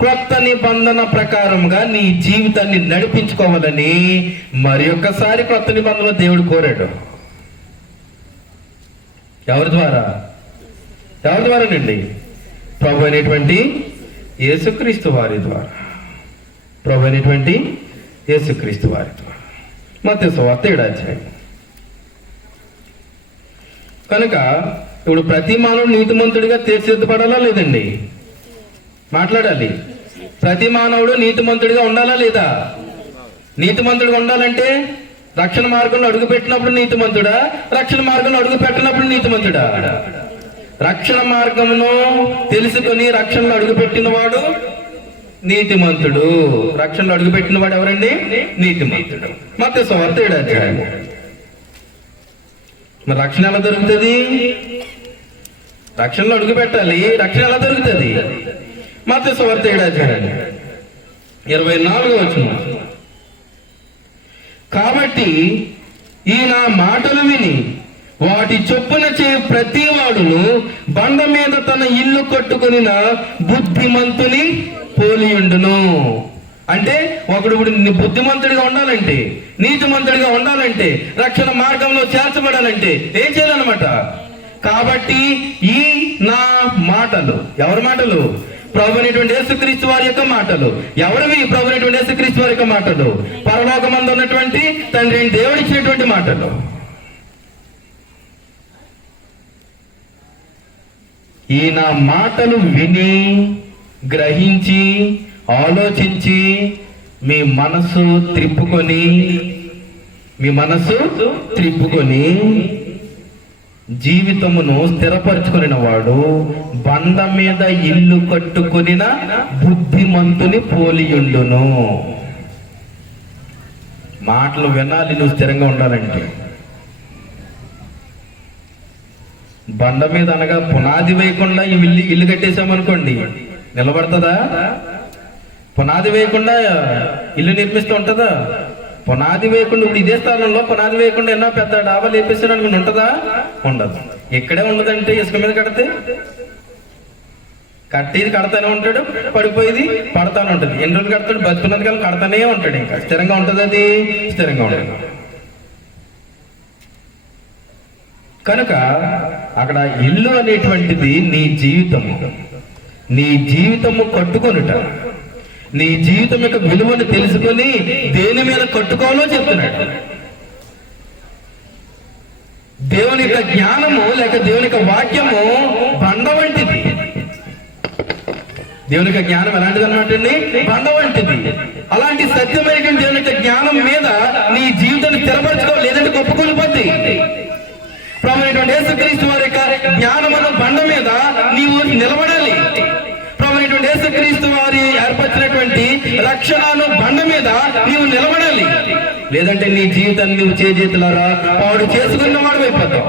క్రొత్త నిబంధన ప్రకారంగా నీ జీవితాన్ని నడిపించుకోవాలని మరి ఒక్కసారి క్రొత్త నిబంధనలో దేవుడు కోరాడు. ఎవరి ద్వారా? ఎవరి ద్వారానండి? ప్రభు అయినటువంటి యేసుక్రీస్తు వారి ద్వారా. ప్రభు అయినటువంటి యేసుక్రీస్తు వారి ద్వారా. మత్తయి సువార్త 7వ అధ్యాయం. కనుక ఇప్పుడు ప్రతి మానవుడు నీతిమంతుడిగా తీర్చిదిద్దబడాలా లేదండి? మాట్లాడాలి. ప్రతి మానవుడు నీతిమంతుడిగా ఉండాలా లేదా? నీతిమంతుడిగా ఉండాలంటే రక్షణ మార్గంలో అడుగు పెట్టినప్పుడు నీతిమంతుడా? రక్షణ మార్గంలో అడుగు పెట్టినప్పుడు నీతిమంతుడా? రక్షణ మార్గమును తెలుసుకొని రక్షణలో అడుగు పెట్టిన వాడు నీతిమంతుడు. రక్షణలో అడుగు పెట్టిన వాడు ఎవరండి? నీతిమంతుడు. మత్తయి సువార్త 7వ అధ్యాయం. మరి రక్షణ ఎలా దొరుకుతుంది? రక్షణలో అడుగు పెట్టాలి. రక్షణ ఎలా దొరుకుతుంది? మత్తయి సువార్త 7వ అధ్యాయం 24వ వచనం. కాబట్టి ఈ నా మాటలు విని వాటి చొప్పున చే ప్రతి వాడును బండ మీద తన ఇల్లు కట్టుకుని బుద్ధిమంతుని పోలియుండును. అంటే ఒకడు బుద్ధిమంతుడిగా ఉండాలంటే, నీతిమంతుడిగా ఉండాలంటే, రక్షణ మార్గంలో చేర్చబడాలంటే ఏం చేయాలన్నమాట? కాబట్టి ఈ నా మాటలు, ఎవరి మాటలు? ప్రభు అయినటువంటి యేసుక్రీస్తు వారి యొక్క మాటలు. ఎవరివి? ప్రభు అయినటువంటి యేసుక్రీస్తు వారి యొక్క మాటలు. పరలోకమందు ఉన్నటువంటి తండ్రి దేవుడు ఇచ్చినటువంటి మాటలు. ఈ నా మాటలు విని గ్రహించి ఆలోచించి మీ మనసు త్రిప్పుకొని జీవితమును స్థిరపరచుకుని వాడు బండ మీద ఇల్లు కట్టుకునిన బుద్ధిమంతుని పోలియుండును. మాటలు వినాలి నువ్వు స్థిరంగా ఉండాలంటే. బండ మీద అనగా పునాది వేయకుండా ఈ ఇల్లు కట్టేసామనుకోండి, నిలబడుతుందా? పునాది వేయకుండా ఇల్లు నిర్మిస్తూ ఉంటుందా? పునాది వేయకుండా ఇప్పుడు ఇదే స్థలంలో పునాది వేయకుండా ఎన్నో పెద్ద డాబాలు వేపిస్తాను అనుకుని ఉంటుందా? ఉండదు. ఎక్కడే ఉండదంటే ఇసుక మీద కట్టేది కడతానే ఉంటాడు, పడిపోయేది పడతానే ఉంటుంది. ఎన్ని రోజులు కడతాడు? బతుకున్నది కానీ కడతానే ఉంటాడు. ఇంకా స్థిరంగా ఉంటుంది. అది స్థిరంగా ఉంటుంది. కనుక అక్కడ ఇల్లు అనేటువంటిది నీ జీవితము కట్టుకొనుట, నీ జీవితం యొక్క విలువను తెలుసుకొని దేని మీద కట్టుకోవాలో చెప్తున్నాడు. దేవుని యొక్క జ్ఞానము లేక దేవుని యొక్క వాక్యము బండ వంటిది. దేవుని యొక్క జ్ఞానం ఎలాంటిది అనమాట అండి? బండ వంటిది. అలాంటి సత్యమైనటువంటి దేవుని యొక్క జ్ఞానం మీద నీ జీవితాన్ని స్థిరపరచుకో, లేదంటే గొప్పకొలిపోద్ది. ప్రభువైనటువంటి యేసుక్రీస్తు వారి యొక్క జ్ఞానమును బండ మీద నీవు నిలబడాలి. ప్రభువైనటువంటి యేసుక్రీస్తు వారి ఏర్పరిచినటువంటి రక్షణను బండ మీద నీవు నిలబడాలి. లేదంటే నీ జీవితాన్ని నువ్వు చేతులారా పాడు చేసుకున్నవాడు అయిపోతావు.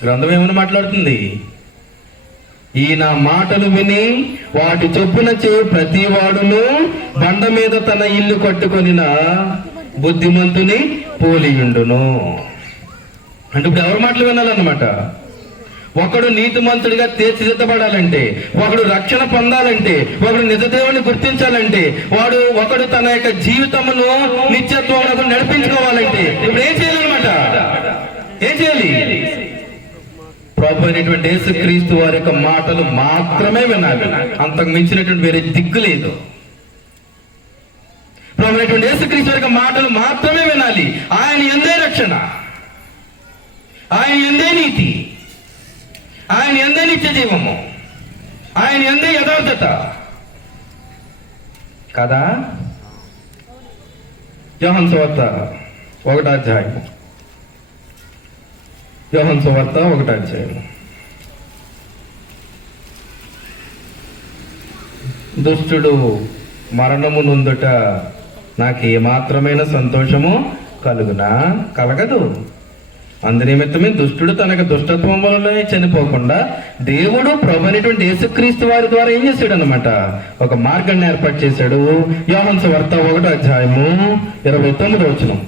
గ్రంథం ఏమని మాట్లాడుతుంది? ఈయన మాటలు విని వాటి చొప్పున చేయు ప్రతి వాడును బండ మీద తన ఇల్లు కట్టుకొనిన బుద్ధిమంతుని పోలియుండును. అంటే ఇప్పుడు ఎవరి మాటలు వినాలన్నమాట? ఒకడు నీతిమంతుడిగా తీర్చిదిద్దబడాలంటే, ఒకడు రక్షణ పొందాలంటే, ఒకడు నిజదేవుని గుర్తించాలంటే, ఒకడు తన యొక్క జీవితమును నిత్యత్వమునకు నడిపించుకోవాలంటే ఇప్పుడు ఏం చేయాలన్నమాట? ఏం చేయాలి? ప్రభు అయినటువంటి యేసుక్రీస్తు వారి యొక్క మాటలు మాత్రమే వినాలి. అంతకు మించినటువంటి వేరే దిక్కు లేదు. ప్రభు అయినటువంటి యేసుక్రీస్తు వారి యొక్క మాటలు మాత్రమే వినాలి. ఆయన యందే రక్షణ, ఆయన యందే నీతి, ఆయన యందే నిత్య జీవము, ఆయన యందే యథార్థత కదా. యోహాను సువార్త 1వ అధ్యాయం, యోహాను సువార్త 1వ అధ్యాయం. దుష్టుడు మరణము నొందుట నాకు ఏమాత్రమైన సంతోషము కలగదు. అందునిమిత్తమే దుష్టుడు తనకు దుష్టత్వం వలన చనిపోకుండా దేవుడు ప్రభు అయినటువంటి యేసుక్రీస్తు వారి ద్వారా ఏం చేశాడు అనమాట? ఒక మార్గాన్ని ఏర్పాటు చేశాడు. యోహాను సువార్త 1వ అధ్యాయము 29వ వచనం.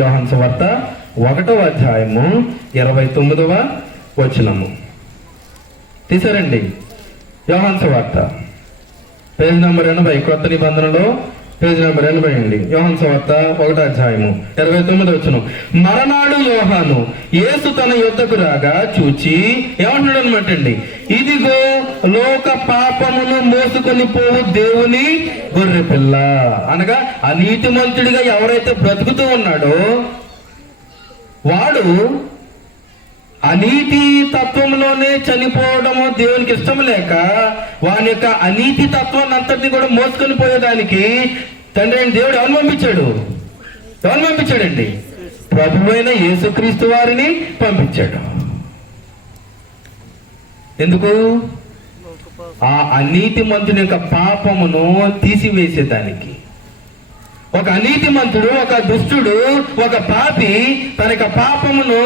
యోహాను సువార్త 1వ అధ్యాయము 29వ వచనము తీసారండి. యోహాను సువార్త పేజ్ నెంబర్ 80, క్రొత్త నిబంధనలో పేజ్ నెంబర్ 80 అండి. యోహాను సువార్త 1వ అధ్యాయము 29వ వచనం. మరనాడు యోహాను యేసు తన యొద్దకు రాగా చూచి ఏమంటున్నాడు అనమాట అండి? ఇదిగో లోక పాపమును మోసుకొని పోవు దేవుని గొర్రె పిల్ల. అనగా అనీతిమంతుడిగా ఎవరైతే బ్రతుకుతూ ఉన్నాడో వాడు అనీతి తత్వంలోనే చనిపోవడము దేవునికి ఇష్టం లేక వాని యొక్క అనీతి తత్వాన్ని అంతటిని కూడా మోసుకొని పోయేదానికి తండ్రి అయిన దేవుడు ఎవరు పంపించాడండి? ప్రభువైన యేసుక్రీస్తు వారిని పంపించాడు. ఎందుకు? ఆ అనీతిమంతుని యొక్క పాపమును తీసివేసేదానికి. ఒక అనీతిమంతుడు, ఒక దుష్టుడు, ఒక పాపి తన యొక్క పాపమును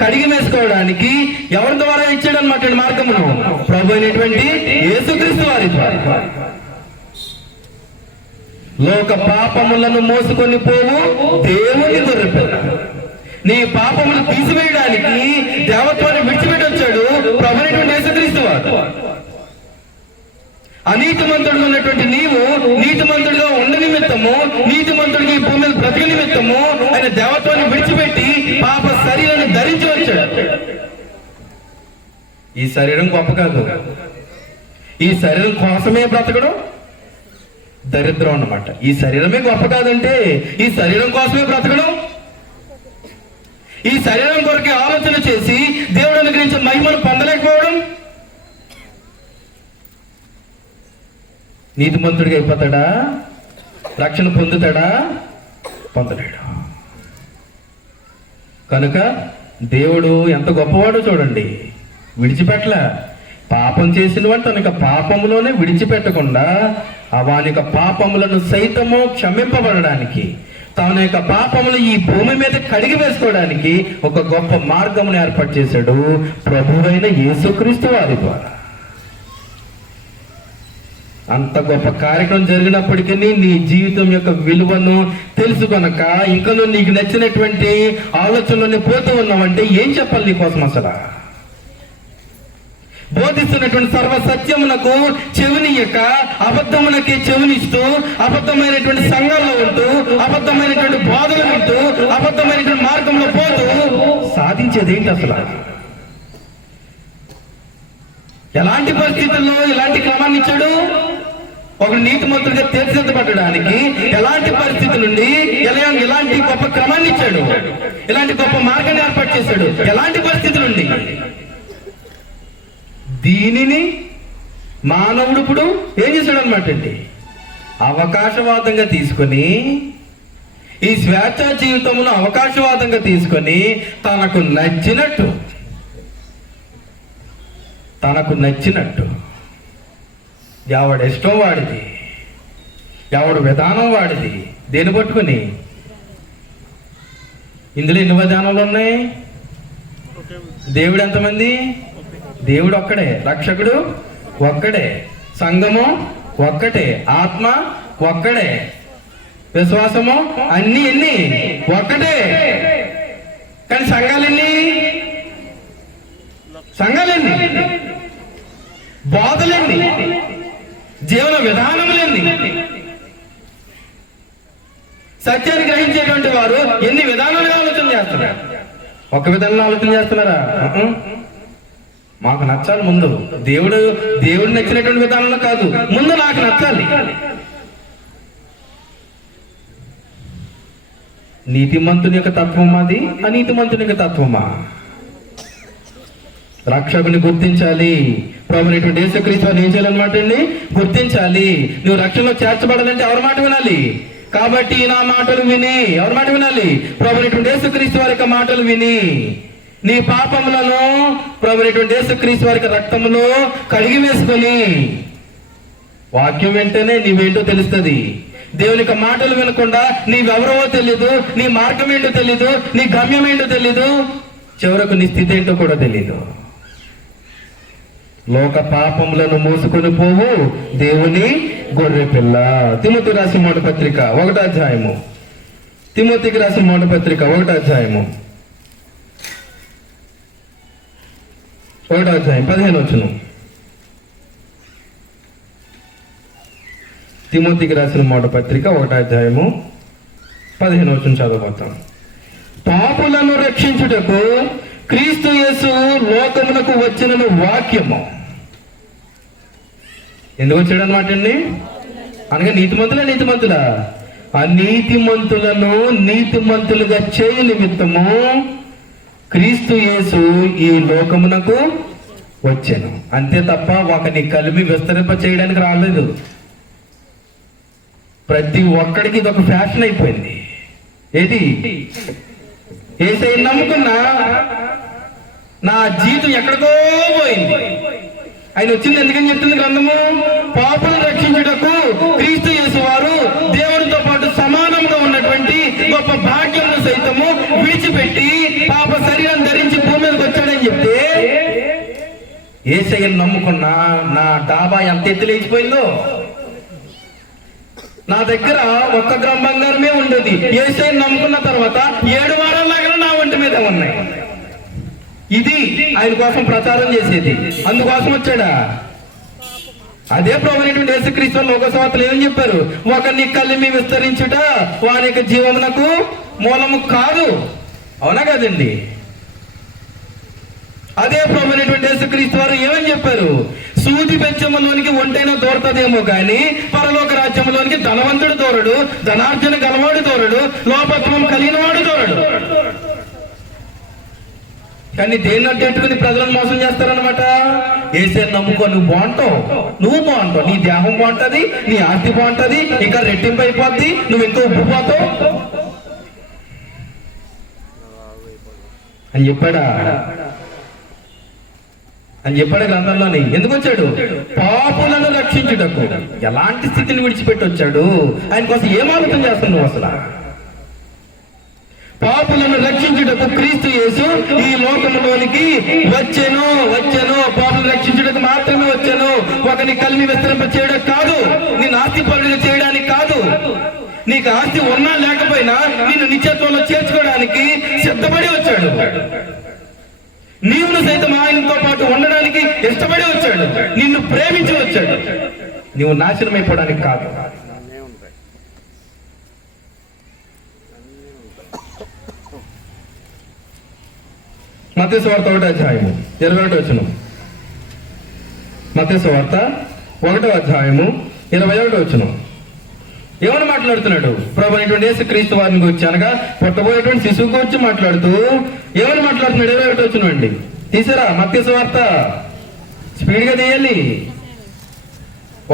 కడిగి వేసుకోవడానికి ఎవరి ద్వారా ఇచ్చాడు అనమాట మార్గమును? ప్రభు అయినటువంటి యేసుక్రీస్తు వారి ద్వారా. లోక పాపములను మోసుకొని పోవు దేవుని గొర్రెపిల్ల. నీ పాపమును తీసివేయడానికి దేవత్వాన్ని విడిచిపెట్టి వచ్చాడు ప్రభు అయినటువంటి యేసుక్రీస్తు వారు. అనీతిమంతుడుగా ఉన్నటువంటి నీవు నీతిమంతుడిగా ఉండ నిమిత్తము, నీతిమంతుడికి ఈ భూమి మీద బ్రతిక నిమిత్తము ఆయన దేవత్వాన్ని విడిచిపెట్టి పాప శరీరాన్ని ధరించి వచ్చాడు. ఈ శరీరం గొప్ప కాదు. ఈ శరీరం కోసమే బ్రతకడం దరిద్రం అన్నమాట. ఈ శరీరమే గొప్ప కాదంటే ఈ శరీరం కోసమే బ్రతకడం, ఈ శరీరం కొరకే ఆలోచన చేసి దేవుడు అనుగ్రహించిన మహిమను పొందలేకపోవడం. నీతిమంతుడిగా అయిపోతాడా? రక్షణ పొందుతాడా? పొందలేడు. కనుక దేవుడు ఎంత గొప్పవాడో చూడండి. విడిచిపెట్టలే. పాపం చేసిన వాడు తన యొక్క పాపములోనే విడిచిపెట్టకుండా వాని యొక్క పాపములను సైతము క్షమింపబడడానికి, తన యొక్క పాపములు ఈ భూమి మీద కడిగి వేసుకోవడానికి ఒక గొప్ప మార్గమును ఏర్పాటు చేశాడు ప్రభువైన యేసుక్రీస్తు వారి ద్వారా. అంత గొప్ప కార్యక్రమం జరిగినప్పటికీ నీ జీవితం యొక్క విలువను తెలుసుకొనక ఇంకా నువ్వు నీకు నచ్చినటువంటి ఆలోచనలోనే పోతూ ఉన్నావంటే ఏం చెప్పాలి నీకోసం? అసలు బోధిస్తున్నటువంటి సర్వ సత్యమునకు చెవినియక అబద్ధమునకే చెవినిస్తూ అబద్ధమైనటువంటి సంఘాల్లో ఉంటూ అబద్ధమైనటువంటి బోధలు వింటూ అబద్ధమైనటువంటి మార్గంలో పోతూ సాధించేది ఏంటి అసలు? ఎలాంటి పరిస్థితుల్లో ఇలాంటి క్రమాన్ని ఇచ్చాడు? ఒక నీతిమంతుడిగా తీర్చిదిద్దబడడానికి ఎలాంటి పరిస్థితి నుండి ఎలాంటి గొప్ప క్రమాన్ని ఇచ్చాడు? ఇలాంటి గొప్ప మార్గాన్ని ఏర్పాటు చేశాడు. ఎలాంటి పరిస్థితి నుండి? దీనిని మానవుడు ఇప్పుడు ఏం చేశాడు అనమాట అండి, అవకాశవాదంగా తీసుకొని, ఈ స్వేచ్ఛ జీవితంలో అవకాశవాదంగా తీసుకొని తనకు నచ్చినట్టు ఎవడి ఇష్టం వాడిది, ఎవడు విధానం వాడిది. దేని పట్టుకుని? ఇందులో ఎన్ని విధానాలు ఉన్నాయి? దేవుడు ఎంతమంది? దేవుడు ఒక్కడే, రక్షకుడు ఒక్కడే, సంఘము ఒక్కటే, ఆత్మ ఒక్కడే, విశ్వాసము అన్ని ఎన్ని ఒక్కటే. కానీ సంఘాలెన్ని? బోధలెన్ని? జీవన విధానములెన్ని? సత్యాన్ని గ్రహించేటువంటి వారు ఎన్ని విధానాలుగా ఆలోచన చేస్తున్నారు? ఒక విధంగా ఆలోచన చేస్తున్నారా? మాకు నచ్చాలి ముందు. దేవుడు నచ్చినటువంటి విధానంలో కాదు, ముందు నాకు నచ్చాలి. నీతిమంతుని యొక్క తత్వమా అది, అనీతిమంతుని యొక్క తత్వమా? రక్షకుని గుర్తించాలి. ప్రభువైనటువంటి యేసుక్రీస్తు ఏం చేయాలన్నమాట అండి? గుర్తించాలి. నువ్వు రక్షణలో చేర్చబడాలంటే ఎవరి మాట వినాలి? కాబట్టి నా మాటలు విని, ఎవరి మాట వినాలి? ప్రభువైనటువంటి యేసుక్రీస్తు వారి యొక్క మాటలు విని నీ పాపములను ప్రభువైనటువంటి యేసుక్రీస్తు వారి యొక్క రక్తములో కడిగి వేసుకొని, వాక్యం వెంటనే నీవేంటో తెలుస్తుంది. దేవుని యొక్క మాటలు వినకుండా నీవెవరో తెలీదు, నీ మార్గం ఏంటో తెలీదు, నీ గమ్యం ఏంటో తెలీదు, చివరకు నీ స్థితి ఏంటో కూడా తెలీదు. లోక పాపములను మోసుకొని పోవు దేవుని గొర్రె పిల్ల. తిమోతికి రాసిన మొదటి పత్రిక 1వ అధ్యాయము. తిమోతికి రాసిన మొదటి పత్రిక 1వ అధ్యాయము 1వ అధ్యాయం 15వ వచనం. తిమోతికి రాసిన మొదటి పత్రిక 1వ అధ్యాయము 15వ వచనం చదవబోతాం. పాపులను రక్షించుటకు క్రీస్తు యేసు లోకమునకు వచ్చిన వాక్యము. ఎందుకు వచ్చాడు అనమాట అండి? అనగా నీతిమంతులా? అనీతిమంతులను నీతిమంతులుగా చేయు నిమిత్తము క్రీస్తు యేసు ఈ లోకమునకు వచ్చాను. అంతే తప్ప ఒకని కలిమి విస్తరింప చేయడానికి రాలేదు. ప్రతి ఒక్కడికి ఇది ఒక ఫ్యాషన్ అయిపోయింది. ఏది? యేసయ్యను నమ్ముకున్నా నా జీవితం ఎక్కడికో పోయింది. ఆయన వచ్చింది ఎందుకని చెప్తుంది గ్రంథము? పాపులను రక్షించుటకు క్రీస్తు యేసు వారు దేవునితో పాటు సమానంగా ఉన్నటువంటి గొప్ప భాగ్యమును సైతము విడిచిపెట్టి పాప శరీరం ధరించి భూమి మీదకి వచ్చాడని చెప్తే, యేసయ్యను నమ్ముకున్నా నా డాబా ఎంత ఎత్తు లేచిపోయిందో. నా దగ్గర 1 గ్రాము బంగారమే ఉండేది. యేసయ్యను నమ్ముకున్న తర్వాత 7 వారాల లాగా నా ఒంటి మీద ఉన్నాయి. ఇది ఆయన కోసం ప్రచారం చేసేది. అందుకోసం వచ్చాడా? అదే ప్రభువైనటువంటి యేసుక్రీస్తు లోకసువార్తలు ఏమని చెప్పారు? ఒకరిని కలిమి విస్తరించుట వారి యొక్క జీవమునకు మూలము కాదు. అవునా కదండి? అదే ప్రభువైనటువంటి యేసుక్రీస్తు వారు ఏమని చెప్పారు? సూది బెచ్చములోనికి ఒంటైనా దూరతదేమో కానీ పరలోక రాజ్యంలోనికి ధనవంతుడు దూరడు, ధనార్జన గలవాడు దూరడు, లోపత్వం కలిగిన వాడు దూరడు. కానీ దేన్ని అడ్డెట్టుకుని ప్రజలను మోసం చేస్తారనమాట. యేసయ్యను నమ్ముకో, నువ్వు బాగుంటావు, నీ దేహం బాగుంటది, నీ ఆస్తి బాగుంటది, ఇంకా రెట్టింపు అయిపోద్ది, నువ్వు ఇంకా ఉబ్బిపోతావు అని చెప్పాడా గ్రంథంలోని. ఎందుకు వచ్చాడు? పాపులను రక్షించుటకు. ఎలాంటి స్థితిని విడిచిపెట్టి వచ్చాడు? ఆయన కోసం ఏం ఆలోచన చేస్తావు నువ్వు అసలు? పాపులను రక్షించుటకు క్రీస్తు యేసు ఈ లోకములోనికి వచ్చెను. పాపులను రక్షించుటకు మాత్రమే వచ్చాను. ఒకని కలిమి విస్తరింప చేయడం కాదు, నిన్ను ఆస్తి పరుడుగా చేయడానికి కాదు, నీకు ఆస్తి ఉన్నా లేకపోయినా నిన్ను నిత్యత్వంలో చేర్చుకోవడానికి సిద్ధపడి వచ్చాడు. నీవును సైతం ఆయనతో పాటు ఉండడానికి ఇష్టపడి వచ్చాడు. నిన్ను ప్రేమించి వచ్చాడు. నీవు నాశనం అయిపోవడానికి కాదు. మత్తయి సువార్త 1వ అధ్యాయము 21వ వచనం. మత్తయి సువార్త 1వ అధ్యాయము 21వ వచనం. ఏమని మాట్లాడుతున్నాడు? ప్రభువైనటువంటి యేసుక్రీస్తు వారిని గురించి, అనగా పుట్టబోయేటువంటి శిశువు గురించి మాట్లాడుతూ ఏమని మాట్లాడుతున్నాడు? 21వ వచనం అండి. తీసారా? మత్తయి సువార్త స్పీడ్గా తీయాలి.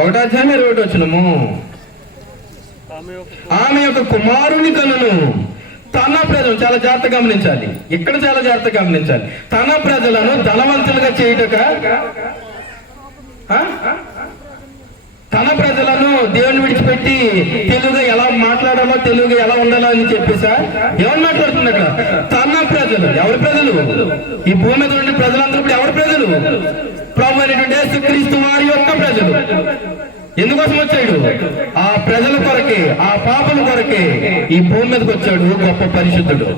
1:21 ఆమె యొక్క కుమారుని కనును తన ప్రజలు, చాలా జాగ్రత్తగా గమనించాలి, ఇక్కడ చాలా జాగ్రత్తగా గమనించాలి. తన ప్రజలను ధనవంతులుగా చేయుటక, తన ప్రజలను దేవుని విడిచిపెట్టి తెలుగుగా ఎలా మాట్లాడాలో, తెలుగుగా ఎలా ఉండాలో అని చెప్పేసా ఎవరు మాట్లాడుతుంది అక్కడ? తన ప్రజలు. ఎవరి ప్రజలు? ఈ భూమి మీద ఉండే ప్రజలందరూ ఇప్పుడు ఎవరి ప్రజలు? ప్రభు అయినటువంటి యేసుక్రీస్తు వారి యొక్క ప్రజలు. ఎందుకోసం వచ్చాడు? ఆ ప్రజల కొరకే, ఆ పాపల కొరకే ఈ భూమి మీదకి వచ్చాడు. గొప్ప పరిశుద్ధుడు,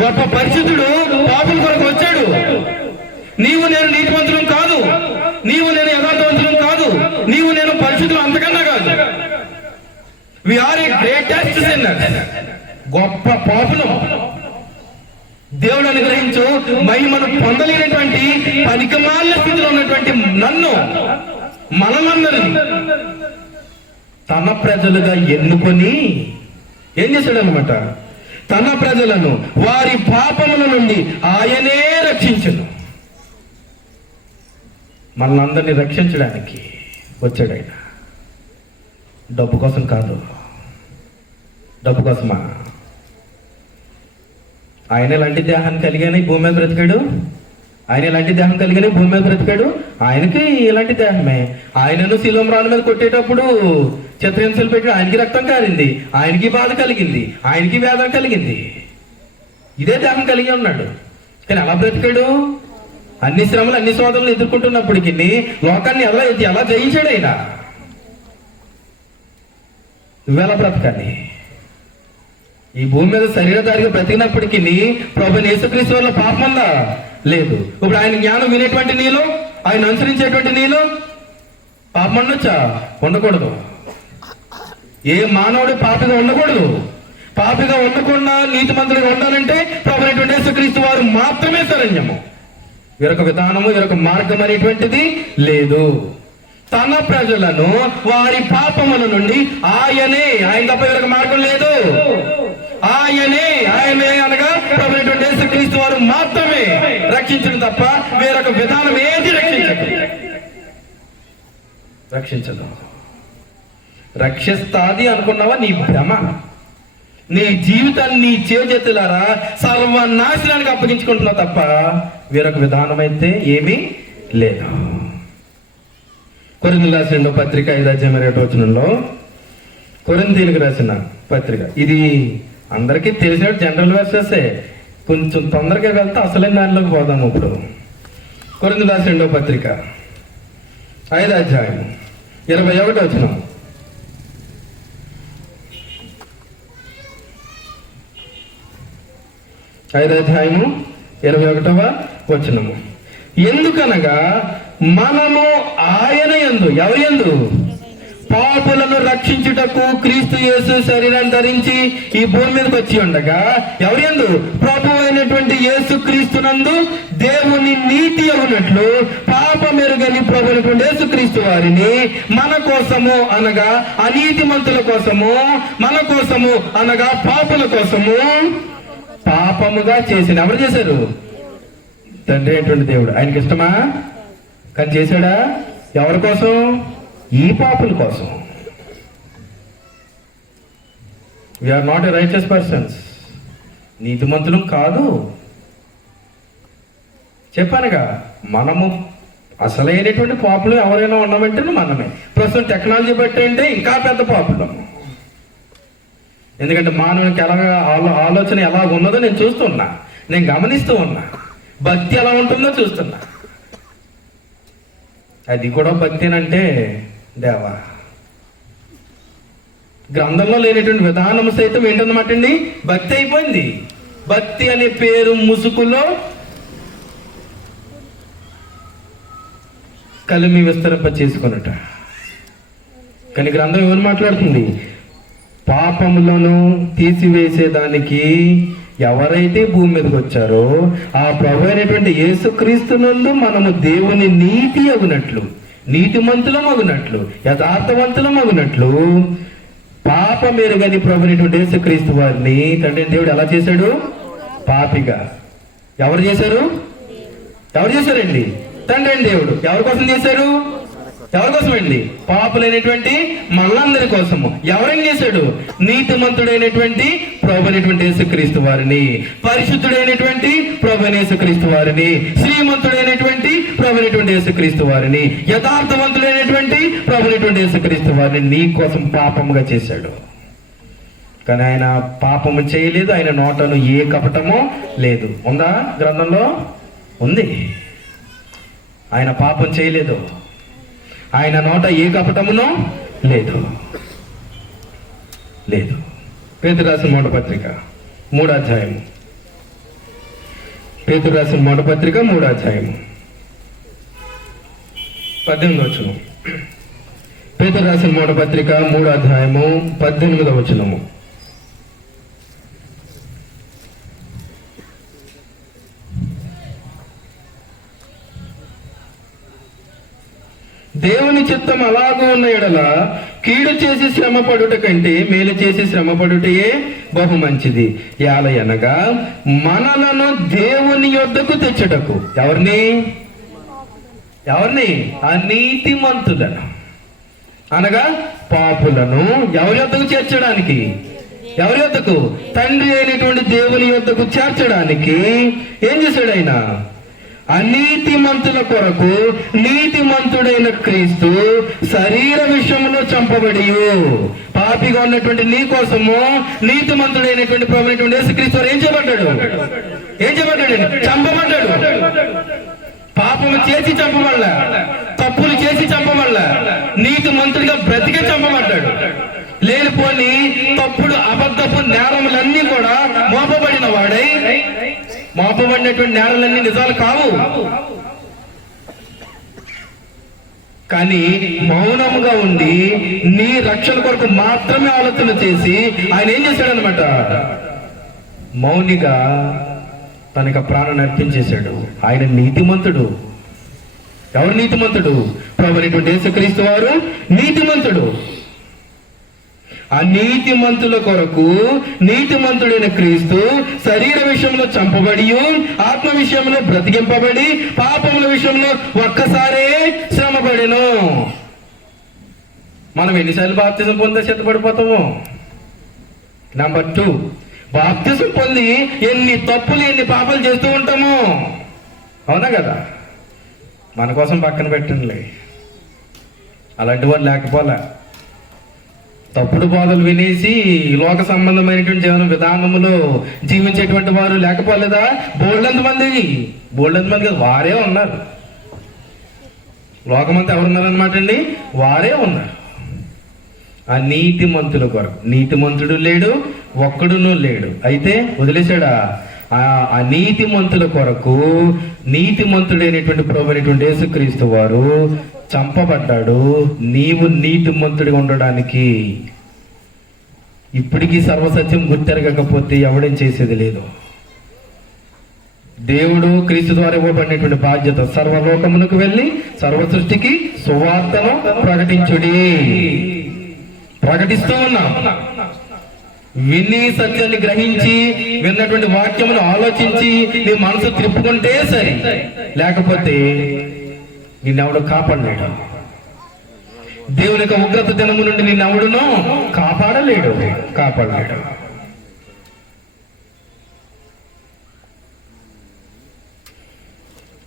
గొప్ప పరిశుద్ధుడు పాపల కొరకు వచ్చాడు. నీవు నేను నీతివంతులం కాదు, నీవు నేను యథార్థవంతులం కాదు, నీవు నేను పరిశుద్ధులు అంతకన్నా కాదు. We are a greatest sinner. గొప్ప పాపులం. దేవుడు అనుగ్రహించు మహిమను పొందలేనటువంటి పనికిమాలిన స్థితిలో ఉన్నటువంటి నన్ను, మనమందరిని తన ప్రజలుగా ఎన్నుకొని ఏం చేశాడు అనమాట? తన ప్రజలను వారి పాపముల నుండి ఆయనే రక్షించును. మనందరినీ రక్షించడానికి వచ్చాడు ఆయన. డబ్బు కోసం కాదు. డబ్బు కోసమా? ఆయన ఎలాంటి దేహాన్ని కలిగానే భూమి మీద బ్రతికాడు. ఆయన ఎలాంటి దేహం కలిగానే భూమి మీద బ్రతికాడు. ఆయనకి ఇలాంటి దేహమే. ఆయనను శిలోం రాళ్ళ మీద కొట్టేటప్పుడు చిత్రహింసలు పెట్టి ఆయనకి రక్తం కారింది, ఆయనకి బాధ కలిగింది, ఆయనకి వేదన కలిగింది. ఇదే దేహం కలిగి ఉన్నాడు. కానీ ఎలా బ్రతికాడు? అన్ని శ్రమలు, అన్ని శోధనలు ఎదుర్కొంటున్నప్పటికీ లోకాన్ని ఎలా జయించాడు ఆయన? నువ్వెలా బ్రతకాలి? ఈ భూమి మీద శరీరధారిగా బ్రతికినప్పటికీ ప్రభువైన యేసుక్రీస్తు వల్ల పాపం ఉందా? లేదు. ఇప్పుడు ఆయన జ్ఞానం వినేటువంటి నీలో, ఆయన అనుసరించేటువంటి నీలో పాపం ఉండొచ్చా? ఉండకూడదు. ఏ మానవుడు పాపిగా ఉండకూడదు. పాపిగా ఉండకుండా నీతిమంతుడిగా ఉండాలంటే ప్రభువైనటువంటి యేసుక్రీస్తు వారు మాత్రమే శరణ్యము. వేరొక విధానము, వేరొక మార్గం అనేటువంటిది లేదు. తన ప్రజలను వారి పాపముల నుండి ఆయనే, ఆయన తప్ప వేరొక మార్గం లేదు. ఆయనే అనగా ప్రభువైనటువంటి యేసుక్రీస్తు వారు మాత్రమే రక్షించడం తప్ప వేరొక విధానం ఏది రక్షించదు. రక్షిస్తాది అనుకున్నావా? నీ భ్రమ. నీ జీవితాన్ని నీ చేతులారా సర్వనాశనానికి అప్పగించుకుంటున్నావు తప్ప వేరొక విధానం అయితే ఏమీ లేదు. కొరింథీయులకు రాసిన పత్రిక 5:21 కొరింథీయులకు రాసిన పత్రిక. ఇది అందరికీ తెలిసిన జనరల్ వర్సెసే. కొంచెం తొందరగా వెళ్తే అసలైన దానిలోకి పోదాము. ఇప్పుడు కొరింథీయులకు రాసిన పత్రిక 5:21 5:21 ఎందుకనగా మనము ఆయన యందు, ఎవరి యందు? పాపులను రక్షించుటకు క్రీస్తు యేసు శరీరాన్ని ధరించి ఈ భూమి మీదకి వచ్చి ఉండగా ఎవరి యందు? ప్రభు అయినటువంటి యేసు క్రీస్తునందు దేవుని నీతి అవునట్లు పాపమెరుగని ప్రభు అయినటువంటి యేసు క్రీస్తు వారిని మన కోసము అనగా అనీతిమంతుల కోసము, మన కోసము అనగా పాపుల కోసము పాపముగా చేసిన. ఎవరు చేశారు? తండ్రి అయినటువంటి దేవుడు. ఆయనకి ఇష్టమా? కానీ చేశాడా? ఎవరి కోసం? ఈ పాపుల కోసం. We are not a righteous persons. నీతిమంతులం కాదు. చెప్పానుగా, మనము అసలైనటువంటి పాపులు ఎవరైనా ఉన్నామంటే మనమే. ప్రస్తుతం టెక్నాలజీ బట్టి అంటే ఇంకా పెద్ద పాపులం. ఎందుకంటే మానవునికి ఎలా ఆలోచన ఎలా ఉన్నదో నేను చూస్తున్నా, నేను గమనిస్తూ ఉన్నా. భక్తి ఎలా ఉంటుందో చూస్తున్నా. అది కూడా భక్తి అంటే దేవా, గ్రంథంలో లేనటువంటి విధానం సైతం ఏంటన్నమాట అండి, భక్తి అయిపోయింది. భక్తి అనే పేరు ముసుగులో కలిమి విస్తరింప చేసుకున్నట. కానీ గ్రంథం ఏమని మాట్లాడుతుంది? పాపములను తీసివేసేదానికి ఎవరైతే భూమి మీదకి వచ్చారో ఆ ప్రభు అయినటువంటి యేసుక్రీస్తునందు మనము దేవుని నీతి అగునట్లు, నీతిమంతులం అగునట్లు, యథార్థవంతులం అగునట్లు పాపమెరుగని ప్రభు అయినటువంటి యేసుక్రీస్తు వారిని తండ్రి దేవుడు ఎలా చేశాడు? పాపిగా. ఎవరు చేశారు? ఎవరు చేశారండి? తండ్రి అయిన దేవుడు ఎవరి కోసం చేశారు? ఎవరి కోసం అండి? పాపులైనటువంటి మనందరి కోసము. ఎవరేం చేశాడు? నీతిమంతుడైనటువంటి ప్రభువైనటువంటి యేసుక్రీస్తు వారిని, పరిశుద్ధుడైనటువంటి ప్రభువైన యేసుక్రీస్తు వారిని, శ్రీమంతుడైనటువంటి ప్రభువైనటువంటి యేసుక్రీస్తు వారిని, యథార్థవంతుడైనటువంటి ప్రభువైనటువంటి యేసుక్రీస్తు వారిని నీ కోసం పాపముగా చేశాడు. కానీ ఆయన పాపము చేయలేదు, ఆయన నోటను ఏ కపటమో లేదు. ఉందా? గ్రంథంలో ఉంది. ఆయన పాపం చేయలేదు, ఆయన నోట ఏ కపటమునో లేదు. పేతురు రాసిన మొదటి పత్రిక 3వ అధ్యాయం. పేతురు రాసిన మొదటి పత్రిక 3వ అధ్యాయం 18వ వచనం. పేతురు రాసిన మొదటి పత్రిక 3వ అధ్యాయము 18వ వచనము. దేవుని చిత్తం అలాగూ ఉన్న ఎడల కీడు చేసి శ్రమపడుట కంటే మేలు చేసి శ్రమపడుటయే బహు మంచిది. యాలయనగా మనలను దేవుని యొద్దకు తెచ్చుటకు. ఎవరిని? అనీతిమంతులను అనగా పాపులను ఎవరి యొద్దకు చేర్చడానికి? ఎవరి యొద్దకు? తండ్రి అయినటువంటి దేవుని యొద్దకు చేర్చడానికి ఏం చేశాడు ఆయన? అనీతిమంతుల కొరకు నీతిమంతుడైన క్రీస్తు శరీర విషయంలో చంపబడి, పాపిగా ఉన్నటువంటి నీ కోసము నీతిమంతుడైనటువంటి ప్రభువైనటువంటి యేసుక్రీస్తు ఏం చేయబడ్డాడు? చంపబడ్డాడు. పాపము చేసి చంపబడ్డ, తప్పులు చేసి చంపబడ్డ, నీతిమంతుడిగా బ్రతికే చంపబడ్డాడు. లేనిపోని తప్పుడు అబద్ధపు నేరములన్నీ కూడా మోపబడిన వాడై, మోపబడినటువంటి నేరాలన్నీ నిజాలు కావు, కానీ మౌనముగా ఉండి నీ రక్షణ కొరకు మాత్రమే ఆలోచన చేసి ఆయన ఏం చేశాడనమాట? మౌనిగా తనకు ప్రాణాన్ని అర్పించేశాడు. ఆయన నీతిమంతుడు. ఎవరు నీతిమంతుడు? ప్రభువైనటువంటి యేసుక్రీస్తు వారు నీతిమంతుడు. ఆ నీతిమంతుల కొరకు నీతిమంతుడైన క్రీస్తు శరీర విషయంలో చంపబడి, ఆత్మ విషయంలో బ్రతికింపబడి, పాపముల విషయంలో ఒక్కసారే శ్రమపడెను. మనం ఎన్నిసార్లు బాప్తిజం పొందే సిద్ధపడిపోతాము? నెంబర్ 2, బాప్తిజం పొంది ఎన్ని తప్పులు ఎన్ని పాపాలు చేస్తూ ఉంటాము. అవునా కదా? మన కోసం పక్కన పెట్టండి, అలాంటి వాళ్ళు లేకపోలే. తప్పుడు బోధలు వినేసి లోక సంబంధమైనటువంటి జీవన విధానములో జీవించేటువంటి వారు లేకపోలేదా? బోల్డంత మంది వారే ఉన్నారు. లోకమంతా ఎవరున్నారనమాట అండి? వారే ఉన్నారు. ఆ నీతిమంతుల కొరకు నీతిమంతుడు లేడు, ఒక్కడునూ లేడు. అయితే వదిలేశాడా? ఆ నీతిమంతుల కొరకు నీతిమంతుడైనటువంటి ప్రభువైనటువంటి యేసుక్రీస్తు వారు చంపబడ్డాడు. నీవు నీతిమంతుడిగా ఉండడానికి ఇప్పటికీ సర్వసత్యం గుర్తెరగకపోతే ఎవడేం చేసేది లేదు. దేవుడు క్రీస్తు ద్వారా ఇవ్వబడినటువంటి బాధ్యత సర్వలోకమునకు వెళ్ళి సర్వ సృష్టికి సువార్తను ప్రకటిస్తూ ఉన్నాం. విని సత్యాన్ని గ్రహించి విన్నటువంటి వాక్యమును ఆలోచించి నీ మనసు త్రిప్పుకుంటే సరి, లేకపోతే నిన్నెవడు కాపాడలేడు. దేవుని యొక్క ఉగ్రత దినము నుండి నిన్నెవడునో కాపాడలేడు.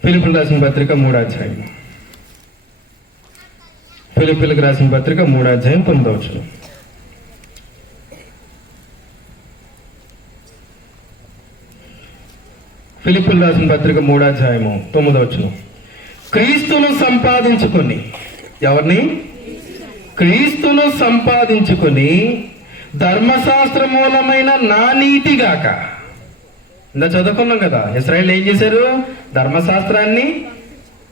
ఫిలిప్పీయులకు రాసిన పత్రిక 3వ అధ్యాయం. ఫిలిప్పీయులకు రాసిన పత్రిక 3వ అధ్యాయం 9వ వచనం. ఫిలిప్పీయులకు రాసిన పత్రిక 3వ అధ్యాయము 9వ వచనం. క్రీస్తును సంపాదించుకొని, ఎవరిని? క్రీస్తును సంపాదించుకొని ధర్మశాస్త్ర మూలమైన నా నీతిగాక. ఇందా చదువుకున్నాం కదా, ఇశ్రాయేలు ఏం చేశారు?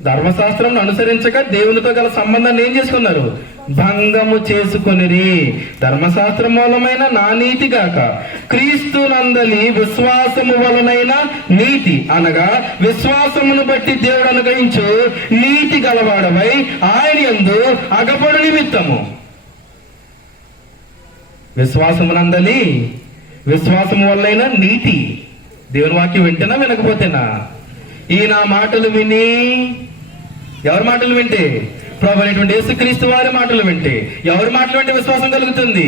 ధర్మశాస్త్రం అనుసరించక దేవునితో గల సంబంధాన్ని ఏం చేసుకున్నారు? భంగము చేసుకొనిరి. ధర్మశాస్త్ర మూలమైన నా నీతి గాక క్రీస్తునందలి విశ్వాసము వలనైన నీతి, అనగా విశ్వాసమును బట్టి దేవుడు అనుగ్రహించు నీతి గలవాడవై ఆయన యందు అగపడు నిమిత్తము. విశ్వాసమునందలి విశ్వాసము వలనైన నీతి. దేవుని వాక్యం వింటేనా వినకపోతేనా? ఈ నా మాటలు విని ఎవరి మాటలు వింటే? ప్రభు అయినటువంటి యేసుక్రీస్తు వారి మాటలు వింటే. ఎవరి మాటలు వింటే విశ్వాసం కలుగుతుంది?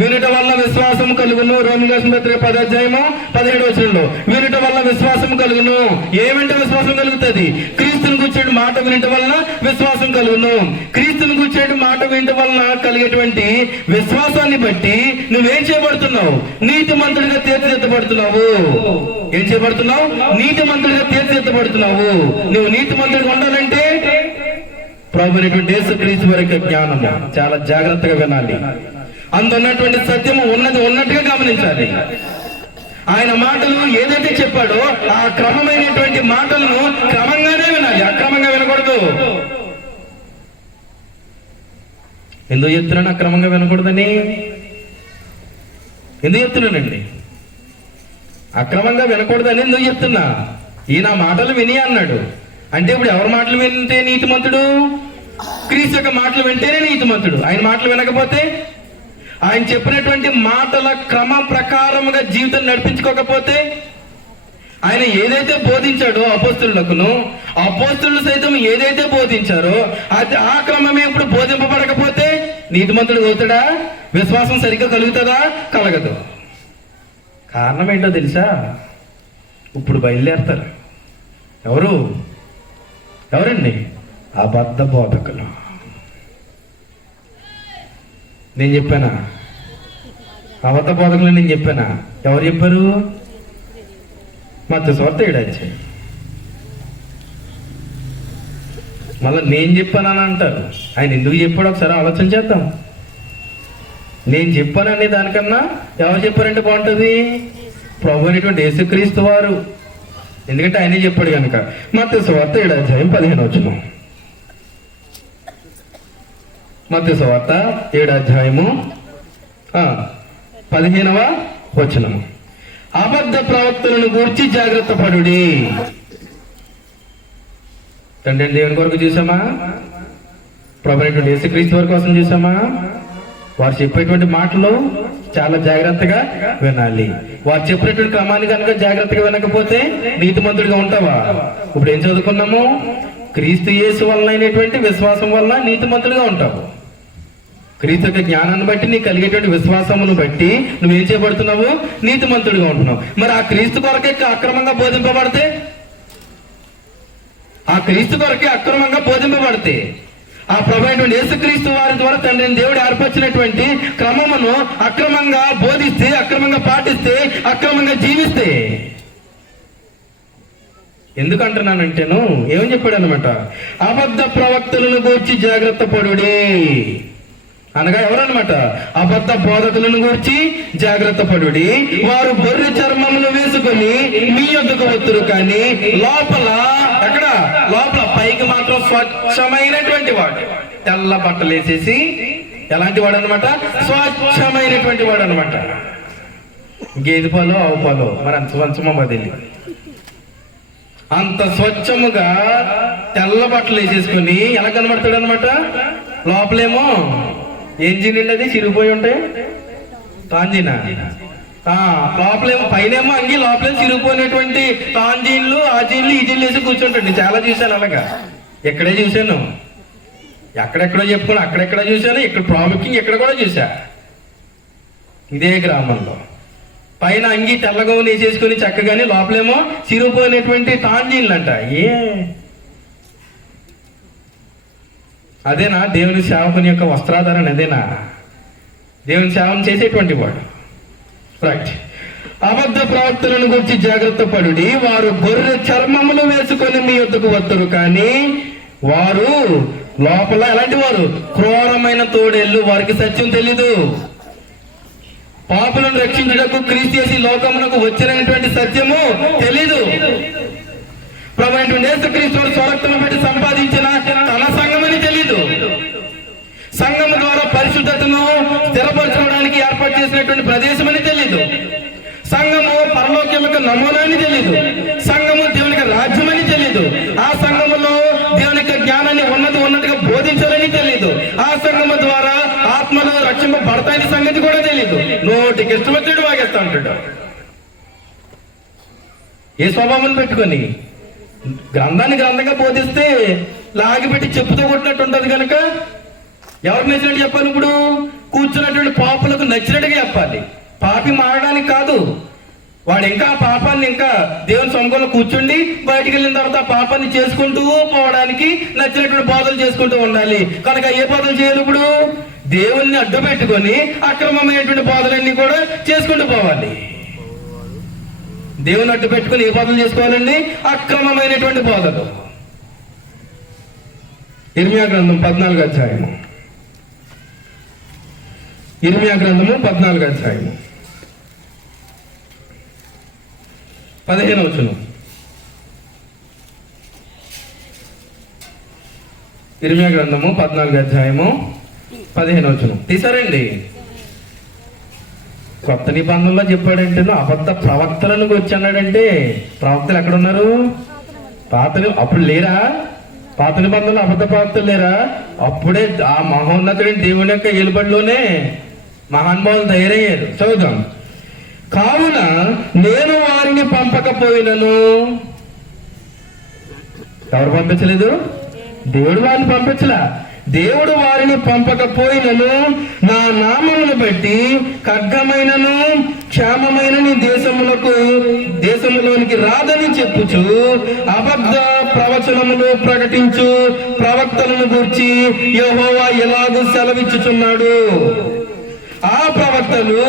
వినుట వల్ల విశ్వాసం కలుగును. రోమీయులకు రాసిన పత్రిక 10:17 వినుట వల్ల విశ్వాసం కలుగును. ఏమంటే విశ్వాసం కలుగుతుంది? క్రీస్తుని కూర్చోటి మాట వినుట వలన విశ్వాసం కలుగును. క్రీస్తుని కూర్చోటి మాట వినుట వలన కలిగేటువంటి విశ్వాసాన్ని బట్టి నువ్వేం చేయబడుతున్నావు? నీతిమంతుడిగా తీర్చిదిద్దబడుతున్నావు. ఏం చేయబడుతున్నావు? నీతిమంతుడిగా తీర్చిదిద్దబడుతున్నావు. నువ్వు నీతిమంతుడిగా ఉండాలంటే ప్రభు అయినటువంటి యేసుక్రీస్తు వారి యొక్క జ్ఞానము చాలా జాగ్రత్తగా వినాలి. అందున్నటువంటి సత్యము ఉన్నట్టుగా గమనించాలి. ఆయన మాటలు ఏదైతే చెప్పాడో ఆ క్రమమైనటువంటి మాటలను క్రమంగానే వినాలి, అక్రమంగా వినకూడదు. ఎందుకు చెప్తున్నాను అక్రమంగా వినకూడదని? ఎందుకు చెప్తున్నానండి? అక్రమంగా వినకూడదని ఎందుకు చెప్తున్నా? ఈయన మాటలు విని అన్నాడు అంటే ఇప్పుడు ఎవరి మాటలు వింటే నీతిమంతుడు? క్రీస్తు యొక్క మాటలు వింటేనే నీతిమంతుడు. ఆయన మాటలు వినకపోతే, ఆయన చెప్పినటువంటి మాటల క్రమం ప్రకారముగా జీవితం నడిపించుకోకపోతే, ఆయన ఏదైతే బోధించాడో అపోస్తలులకును, అపోస్తలులు సైతం ఏదైతే బోధించారో అది ఆ క్రమమే ఇప్పుడు బోధింపబడకపోతే నీతిమంతుడు అవుతాడా? విశ్వాసం సరిగ్గా కలుగుతుందా? కలగదు. కారణం ఏంటో తెలుసా? ఇప్పుడు బయలుదేరతారు. ఎవరండి? అబద్ధ బోధకులు. నేను చెప్పానా? అబద్ధ బోధకులు నేను చెప్పానా? ఎవరు చెప్పారు? మత్తయి సువార్త 7 అధ్యాయం. మళ్ళీ నేను చెప్పానని అంటారు. ఆయన ఎందుకు చెప్పాడు ఒకసారి ఆలోచన చేద్దాం. నేను చెప్పాననే దానికన్నా ఎవరు చెప్పారంటే బాగుంటుంది? ప్రభు అయినటువంటి యేసుక్రీస్తు వారు. ఎందుకంటే ఆయనే చెప్పాడు కనుక. మత్తయి సువార్త 7 అధ్యాయం 15 మత్తయి సువార్త 7 అధ్యాయము 15 అబద్ధ ప్రవక్తలను గూర్చి జాగ్రత్త పడుడి. తండ్రి దేవుని కొరకు చూసామా? ప్రభు అయినటువంటి యేసుక్రీస్తు వారి కోసం చూసామా? వారు చెప్పేటువంటి మాటలు చాలా జాగ్రత్తగా వినాలి. వారు చెప్పినటువంటి క్రమాన్ని కనుక జాగ్రత్తగా వినకపోతే నీతిమంతుడిగా ఉంటావా? ఇప్పుడు ఏం చదువుకున్నాము? క్రీస్తు యేసు వలన అయినటువంటి విశ్వాసం వలన నీతిమంతుడిగా ఉంటావు. క్రీస్తు యొక్క జ్ఞానాన్ని బట్టి నీకు కలిగేటువంటి విశ్వాసమును బట్టి నువ్వేం చేయబడుతున్నావు? నీతిమంతుడిగా ఉంటున్నావు. మరి ఆ క్రీస్తు కొరకే అక్రమంగా బోధింపబడితే, ఆ ప్రభు అయినటువంటి యేసుక్రీస్తు వారి ద్వారా తండ్రిని దేవుడు ఏర్పరిచినటువంటి క్రమమును అక్రమంగా బోధిస్తే, అక్రమంగా పాటిస్తే, అక్రమంగా జీవిస్తే, ఎందుకంటున్నానంటేను ఏమని చెప్పాడు అనమాట? అబద్ధ ప్రవక్తలను గూర్చి జాగ్రత్త పడుడి అనగా ఎవరన్నమాట? అబద్ధ బోధకులను గూర్చి జాగ్రత్త పడుడి. వారు బొర్రె చర్మమును వేసుకొని మీ యొద్దకు వత్తురు, కానీ లోపల పైకి మాత్రం స్వచ్ఛమైనటువంటి వాడు. తెల్ల బట్టలు వేసేసి ఎలాంటి వాడు అనమాట? స్వచ్ఛమైనటువంటి వాడు అనమాట. గేదె పాలు, ఆవు పాలు మరి అంత స్వచ్ఛమో బదిలి. అంత స్వచ్ఛముగా తెల్ల బట్టలు వేసేసుకుని ఎలా కనబడతాడు అనమాట? లోపలేమో ఎంజిన్ అది చిరిగిపోయి ఉంటాయి, తాంజీనా. లోపలేమో పైనేమో అంగి, లోపలేమో చిరిగిపోయినటువంటి తాంజీన్లు, ఆ జీన్లు, ఈ జీన్లు వేసి కూర్చుంటాడు. చాలా చూశాను అలాగా. ఎక్కడే చూశాను, ఎక్కడెక్కడో చెప్పుకుని అక్కడెక్కడ చూశాను. ఇక్కడ ప్రాముఖ్యంగా ఎక్కడ కూడా చూసా. ఇదే గ్రామంలో పైన అంగి తెల్లగా వేసేసుకుని చక్కగానే లోపలేమో చిరిగిపోయినటువంటి తాంజీన్లు అంట. అదేనా దేవుని సేవకుని యొక్క వస్త్రాధారణ? అదేనా దేవుని సేవను చేసేటువంటి వాడు? రైట్. అబద్ధ ప్రవక్తలను గురించి జాగ్రత్త పడుడి. వారు గొర్రె చర్మములు వేసుకొని మీ యొద్దకు వత్తురు, కానీ వారు లోపల ఎలాంటి వారు? క్రూరమైన తోడేళ్ళు. వారికి సత్యం తెలీదు. పాపులను రక్షించుటకు క్రీస్తు యేసు లోకమునకు వచ్చినటువంటి సత్యము తెలీదు. ప్రభు అయినటువంటి యేసుక్రీస్తు స్వరక్తము పెట్టి సంపాదించిన తన సంఘమని తెలీదు. సంఘము ద్వారా పరిశుద్ధతను స్థిరపరచుకోవడానికి ఏర్పాటు చేసినటువంటి ప్రదేశం అని తెలీదు. సంఘము పరలోకం యొక్క నమూనాన్ని తెలీదు. సంఘము దేవుని యొక్క రాజ్యం అని తెలీదు. ఆ సంఘములో దేవుని యొక్క జ్ఞానాన్ని ఉన్నతిగా బోధించాలని తెలీదు. ఆ సంఘము ద్వారా ఆత్మలు రక్షింపబడతాయని సంగతి కూడా తెలీదు. నోటికి ఇష్టమొచ్చాడు వాగేస్తా ఉంటాడు. ఏ స్వభావం పెట్టుకొని గ్రంథంగా బోధిస్తే లాగిపెట్టి చెప్పుతో కొట్టినట్టు ఉంటుంది కనుక ఎవరికి నచ్చినట్టు చెప్పాలి? ఇప్పుడు కూర్చున్నటువంటి పాపులకు నచ్చినట్టుగా చెప్పాలి. పాపి మారడానికి కాదు, వాడు ఇంకా పాపాన్ని ఇంకా దేవుని సొంతంలో కూర్చుండి బయటికి వెళ్ళిన తర్వాత ఆ పాపాన్ని చేసుకుంటూ పోవడానికి నచ్చినటువంటి బోధలు చేసుకుంటూ ఉండాలి. కనుక ఏ బోధలు చేయాలి? ఇప్పుడు దేవుణ్ణి అడ్డు పెట్టుకొని అక్రమమైనటువంటి బోధలన్నీ కూడా చేసుకుంటూ పోవాలి. దేవుని అడ్డు పెట్టుకుని ఏ బోధలు చేసుకోవాలండి? అక్రమమైనటువంటి బోధలు. ఇర్మియా గ్రంథం 14వ అధ్యాయము. ఇర్మియా గ్రంథము 14వ అధ్యాయము 15వ వచనం. ఇర్మియా గ్రంథము 14వ అధ్యాయము 15వ వచనం తీసారండి. కొత్త నిబంధనలో చెప్పాడంటే అబద్ధ ప్రవక్తలను వచ్చి అన్నాడంటే, ప్రవక్తలు ఎక్కడున్నారు? అప్పుడు లేరా? పాత నిబంధనలు అబద్ధ ప్రవక్తలు లేరా? అప్పుడే ఆ మహోన్నతుడి దేవుని యొక్క ఏలుబడిలోనే మహానుభావులు తయారయ్యారు. చదువుదాం. కావున నేను వారిని పంపకపోయినను, ఎవరు పంపించలేదు? దేవుడు వారిని పంపించలా. దేవుడు వారిని పంపకపోయినను నా నామమును బట్టి ఖడ్గమైనను క్షేమమైన నీ దేశములోనికి రాదని చెప్పుచు అబద్ధ ప్రవచనములు ప్రకటించు ప్రవక్తలను గూర్చి యెహోవా ఎలాగూ సెలవిచ్చుచున్నాడు. ఆ ప్రవక్తలు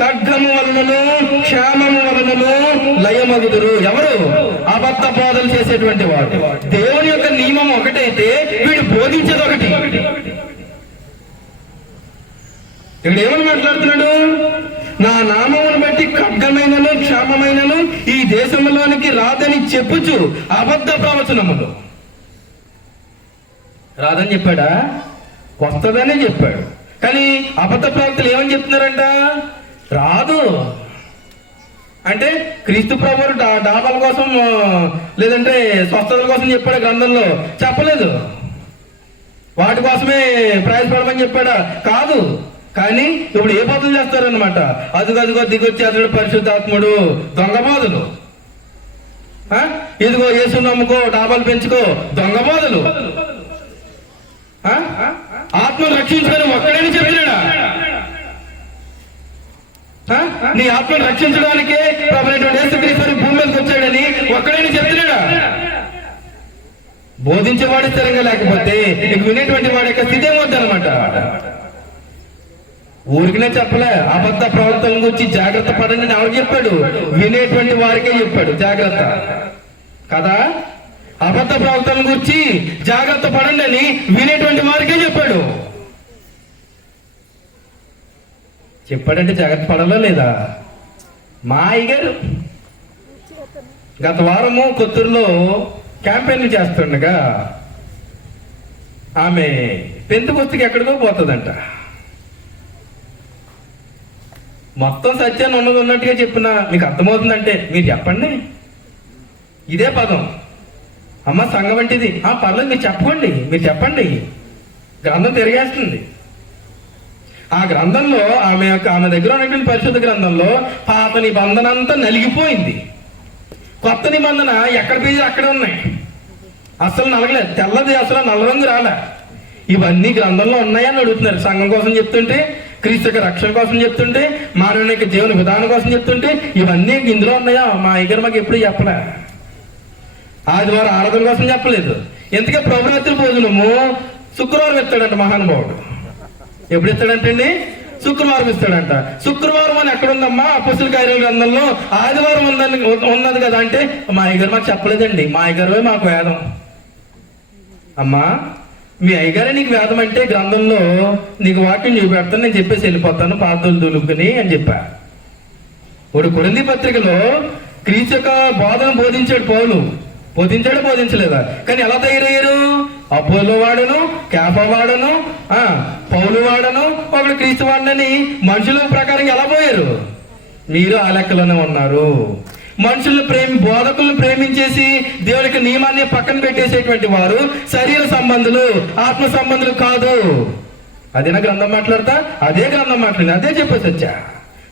ఖడ్గము వలనను క్షేమము వలనను లయమగుదురు. ఎవరు? అబద్ధ బోధలు చేసేటువంటి వాడు. దేవుని యొక్క నియమం ఒకటైతే వీడు బోధించేది ఒకటి. ఇక్కడ ఏమని మాట్లాడుతున్నాడు? నా నామమును బట్టి ఖడ్గమైనను క్షేమమైనను ఈ దేశంలోనికి రాదని చెప్పుచు అబద్ధ ప్రవచనములు. రాదని చెప్పాడా? వస్తుందనే చెప్పాడు. కానీ అబద్ధ ప్రవక్తలు ఏమని చెప్తున్నారంట? రాదు అంటే క్రీస్తు ప్రభువు డాబాల కోసం లేదంటే స్వస్థతల కోసం చెప్పాడు గ్రంథంలో? చెప్పలేదు. వాటి కోసమే ప్రయాసపడమని చెప్పాడా? కాదు. కానీ ఇప్పుడు ఏ బోధలు చేస్తారనమాట? అదిగో దిగొచ్చేతడు పరిశుద్ధాత్ముడు, దొంగ బోధలు. ఇదిగో యేసు నమ్ముకో, డాబాలు పెంచుకో, దొంగ బోధలు. ఆత్మను రక్షించుకొని ఒక్కడైనా చెప్పినాడా? నీ ఆత్మను రక్షించడానికే ప్రభువైనటువంటి యేసుక్రీస్తు భూమి మీదకి వచ్చాడని ఒక్కడైనా చెప్తున్నాడా? బోధించేవాడు స్థిరంగా లేకపోతే ఇక వినేటువంటి వాడి యొక్క స్థితి ఏమవుద్దనమాట? ఊరికినే చెప్పలే. అబద్ధ ప్రవర్తన గురించి జాగ్రత్త పడండి ఎవరు చెప్పాడు? వినేటువంటి వారికే చెప్పాడు జాగ్రత్త కదా. అబద్ధ ప్రవర్తన గురించి జాగ్రత్త పడండి అని వినేటువంటి వారికే చెప్పాడు. చెప్పాడంటే జాగ్రత్త పడాలా లేదా? మా అయ్యగారు గత వారము కొత్తూరులో క్యాంపెయిన్ చేస్తుండగా ఆమె పెంతుకొస్తుకి ఎక్కడికో పోతుందంట. మొత్తం సత్యాన్ని ఉన్నట్టుగా చెప్పిన మీకు అర్థమవుతుందంటే మీరు చెప్పండి. ఇదే పదం, అమ్మ సంఘం వంటిది. పర్లేదు మీరు చెప్పండి. గ్రంథం తిరిగేస్తుంది. ఆ గ్రంథంలో ఆమె దగ్గర ఉన్నటువంటి పరిశుద్ధ గ్రంథంలో పాత నిబంధన అంతా నలిగిపోయింది. కొత్త నిబంధన ఎక్కడ పేజీలు అక్కడే ఉన్నాయి. అసలు నలగలేదు. తెల్లది అసలు నల్ల రంగు రాలే. ఇవన్నీ గ్రంథంలో ఉన్నాయని అడుగుతున్నారు. సంఘం కోసం చెప్తుంటే, క్రీస్తు యొక్క రక్షణ కోసం చెప్తుంటే, మానవుని యొక్క జీవన విధానం కోసం చెప్తుంటే ఇవన్నీ ఇందులో ఉన్నాయా? మా అయ్యగారు మాకు ఎప్పుడు చెప్పలే. ఆదివారం ఆరాధన కోసం చెప్పలేదు. ఎందుకే ప్రభురాత్రి భోజనము శుక్రవారం ఇస్తాడంట మహానుభావుడు. ఎప్పుడు ఇస్తాడంటే అండి? శుక్రవారం ఇస్తాడంట. శుక్రవారం అని ఎక్కడుందమ్మా? అపొస్తలుల కార్యాల గ్రంథంలో ఆదివారం ఉన్నది కదా అంటే మా అయ్యగారు మాకు చెప్పలేదండి. మా అయ్యగారు మాకు వేదం. అమ్మా మీ అయ్యగారే నీకు వేదం అంటే గ్రంథంలో నీకు వాక్యం చూపెడతాను, నేను చెప్పేసి వెళ్ళిపోతాను పాదలు దులుపుకుని అని చెప్పా. ఇప్పుడు కొరింథీ పత్రికలో క్రీస్తు యొక్క బోధన బోధించాడు పౌలు. బోధించలేదా? కానీ ఎలా తయారయ్యారు? అపోలో వాడను, కేఫా వాడను, పౌలు వాడను, ఒకడు క్రీస్తు వాడనని మనుషుల ప్రకారం ఎలా పోయారు? మీరు ఆ లెక్కలోనే ఉన్నారు. బోధకులను ప్రేమించేసి దేవునికి నియమాన్ని పక్కన పెట్టేసేటువంటి వారు శరీర సంబంధులు, ఆత్మ సంబంధులు కాదు. అదేనా గ్రంథం మాట్లాడతా? అదే గ్రంథం మాట్లాడింది. అదే చెప్పేసి వచ్చా.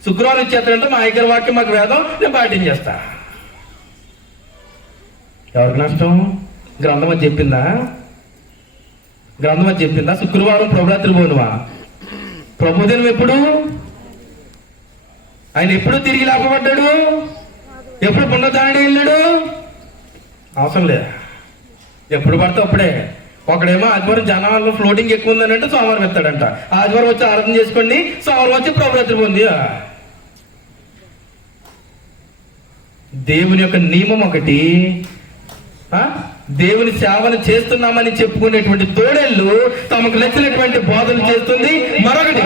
శుక్రవారం ఇచ్చేస్తాడంటే మా దగ్గర వాక్యం మాకు వేదం, నేను పాటించేస్తా. ఎవరికి నష్టం? గ్రంథం అది చెప్పిందా? గ్రంథం అది చెప్పిందా? శుక్రవారం ప్రభురాత్రి భోజనమా? ప్రభుదినం ఎప్పుడు? ఆయన ఎప్పుడు తిరిగి లేపబడ్డాడు? ఎప్పుడు పునరుద్ధారణ వెళ్ళాడు? అవసరం లేదు, ఎప్పుడు పడితే అప్పుడే. ఒకడేమో ఆదివారం జనాల్లో ఫ్లోటింగ్ ఎక్కువ ఉందని అంటే సోమవారం ఎత్తాడంట. ఆదివారం వచ్చి ఆరాధన చేసుకోండి, సోమవారం వచ్చి ప్రభురాత్రి పొంది. దేవుని యొక్క నియమం ఒకటి, దేవుని సేవను చేస్తున్నామని చెప్పుకునేటువంటి తోడేళ్ళు తమకు నచ్చినటువంటి బోధలు చేస్తుంది మరొకటి.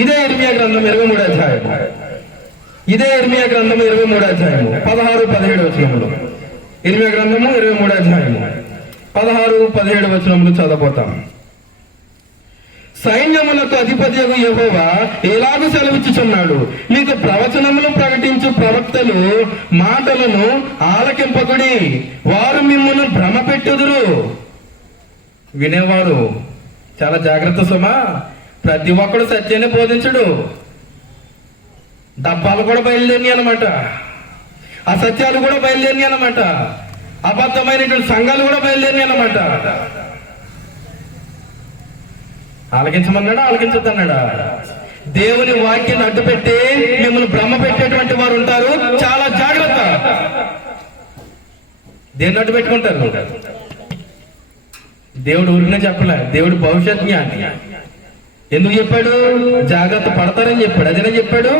ఇదే ఇర్మియా గ్రంథం 23వ అధ్యాయం. ఇదే ఇర్మియా గ్రంథం 23వ అధ్యాయము 16-17 వచనములు. ఇర్మియా గ్రంథము 23వ అధ్యాయము 16-17 వచనములు చదవబోతాం. సైన్యములకు అధిపతి యెహోవా ఎలాగూ సెలవిచ్చుచున్నాడు, మీకు ప్రవచనములు ప్రకటించు ప్రవక్తలు మాటలను ఆలకింపకుడి, వారు మిమ్మును భ్రమ పెట్టుదురు. వినేవారు చాలా జాగ్రత్త సుమా. ప్రతి ఒక్కడు సత్యాన్ని బోధించడు. డబ్బాలు కూడా బయలుదేరి అనమాట, అసత్యాలు కూడా బయలుదేరి అనమాట, అబద్ధమైనటువంటి సంఘాలు కూడా బయలుదేరి అనమాట. ఆలకించమన్నాడా? ఆలకించొద్దన్నాడా? దేవుని వాక్యాన్ని అడ్డుపెట్టి మిమ్మల్ని భ్రమ పెట్టేటువంటి వారు ఉంటారు, చాలా జాగ్రత్త. దేన్ని అడ్డు పెట్టుకుంటారు? దేవుడు ఊరినే చెప్పలే, దేవుడు భవిష్యత్ జ్ఞాని. ఎందుకు చెప్పాడు? జాగ్రత్త పడతారని చెప్పాడు. అదేనా చెప్పాడు?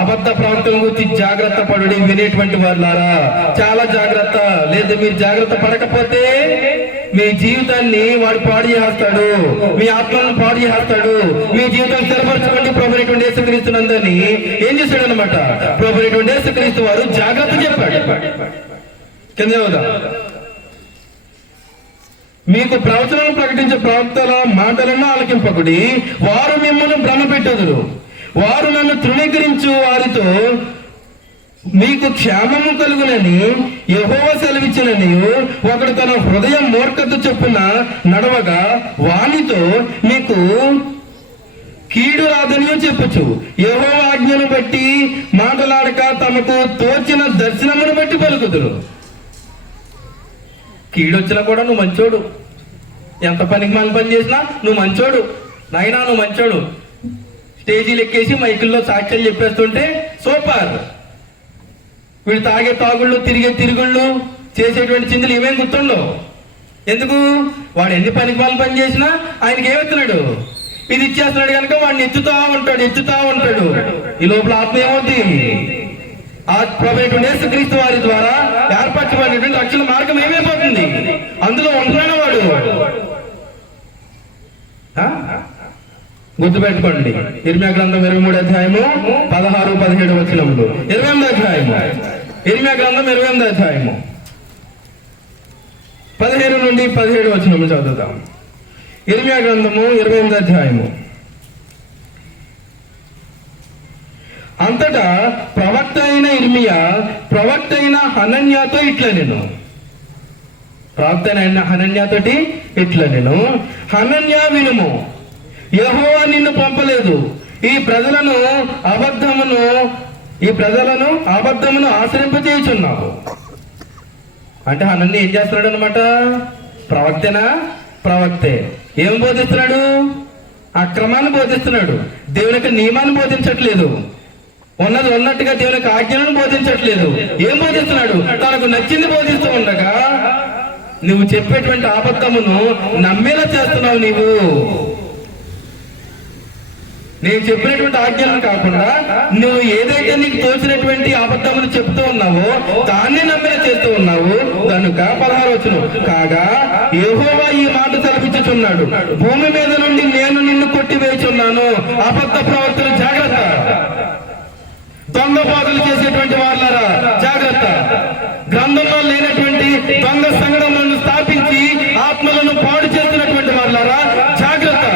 అబద్ధ ప్రవక్తల గురించి జాగ్రత్త పడుడి వినేటువంటి వాళ్ళారా, చాలా జాగ్రత్త. లేదు మీరు జాగ్రత్త పడకపోతే మీ జీవితాన్ని వాడు పాడు చేస్తాడు, మీ ఆత్మలను పాడు చేస్తాడు. మీ జీవితాన్ని స్థిరపరచుకోండి ప్రభువైనటువంటి యేసుక్రీస్తునందని ఏం చేశాడు అనమాట? ప్రభువైనటువంటి యేసుక్రీస్తు వారు జాగ్రత్త చెప్పాడు. కింద మీకు ప్రవచనం ప్రకటించే ప్రవక్తల మాటలను ఆలకింపకుడి, వారు మిమ్మల్ని భ్రమ పెట్టుదురు. వారు నన్ను తృణీకరించు వారితో మీకు క్షేమము కలుగునని యెహోవా సెలవిచ్చినని, ఒకడు తన హృదయం మూర్ఖత చొప్పున నడవగా వానితో మీకు కీడు రాదని చెప్పచ్చు. యెహోవా ఆజ్ఞను బట్టి మాటలాడక తమకు తోచిన దర్శనమును బట్టి పలుకుదురు. కీడొచ్చినా కూడా నువ్వు మంచోడు, ఎంత పనికి మన పని చేసినా నువ్వు మంచోడు, నాయనా నువ్వు మంచోడు. స్టేజీలు ఎక్కేసి మైకుల్లో సాక్ష్యాలు చెప్పేస్తుంటే సూపర్. వీడు తాగే తాగుళ్ళు, తిరిగే తిరుగుళ్ళు, చేసేటువంటి చింతలు ఏమేం గుర్తుండవు. ఎందుకు? వాడు ఎన్ని పనికి వాళ్ళు పని చేసినా ఆయనకి ఏమెత్తున్నాడు? ఇది ఇచ్చేస్తున్నాడు కనుక వాడిని ఎత్తుతా ఉంటాడు. ఈ లోపల ఆత్మ ఏమవుతుంది? ఆ ప్రభువైనటువంటి యేసుక్రీస్తు వారి ద్వారా ఏర్పరచబడినటువంటి రక్షణ మార్గం ఏమైపోతుంది? అందులో ఉంటున్నాడు వాడు. గుర్తుపెట్టుకోండి. ఇర్మియా గ్రంథం 23వ అధ్యాయము 16-17 వచనములు. 28వ అధ్యాయము ఇర్మియా గ్రంథం 28వ అధ్యాయము 15-17 వచనములు చదువుతాం. ఇర్మియా గ్రంథము 28వ అధ్యాయము. అంతటా ప్రవక్త అయిన ఇర్మియా ప్రవక్త అయిన హనన్యాతో ఇట్లా నేను ప్రవక్త అయిన హనన్యాతోటి ఇట్లా నేను హనన్యా వినుము, యెహోవా నిన్ను పంపలేదు. ఈ ప్రజలను అబద్ధమును ఆశ్రయింపచేయుచున్నావు. అంటే హనన్య ఏం చేస్తున్నాడు అనమాట? ప్రవక్తేనా? ప్రవక్తే. ఏం బోధిస్తున్నాడు? అక్రమాన్ని బోధిస్తున్నాడు. దేవుని యొక్క నియమాన్ని బోధించట్లేదు. ఉన్నది ఉన్నట్టుగా దేవుని యొక్క ఆజ్ఞలను బోధించట్లేదు. ఏం బోధిస్తున్నాడు? తనకు నచ్చింది బోధిస్తూ ఉండగా నువ్వు చెప్పేటువంటి అబద్ధమును నమ్మేలా చేస్తున్నావు. నేను చెప్పినటువంటి ఆజ్ఞలను కాకుండా నువ్వు ఏదైతే నీకు తోచినటువంటి అబద్ధములు చెప్తూ ఉన్నావో దాన్ని నమ్మేలా చేస్తూ ఉన్నావు. కనుక 16వ వచనం, కాగా యెహోవా ఈ మాట సెలవిచ్చుచున్నాడు, భూమి మీద నుండి నేను నిన్ను కొట్టివేయుచున్నాను. అబద్ధ ప్రవక్తలు జాగ్రత్త, దొంగ బోధలు చేసేటువంటి వాళ్ళారా జాగ్రత్త, గ్రంథంలో లేనటువంటి దొంగ సంఘములను స్థాపించి ఆత్మలను పాడు చేస్తున్నటువంటి వాళ్ళారా జాగ్రత్త.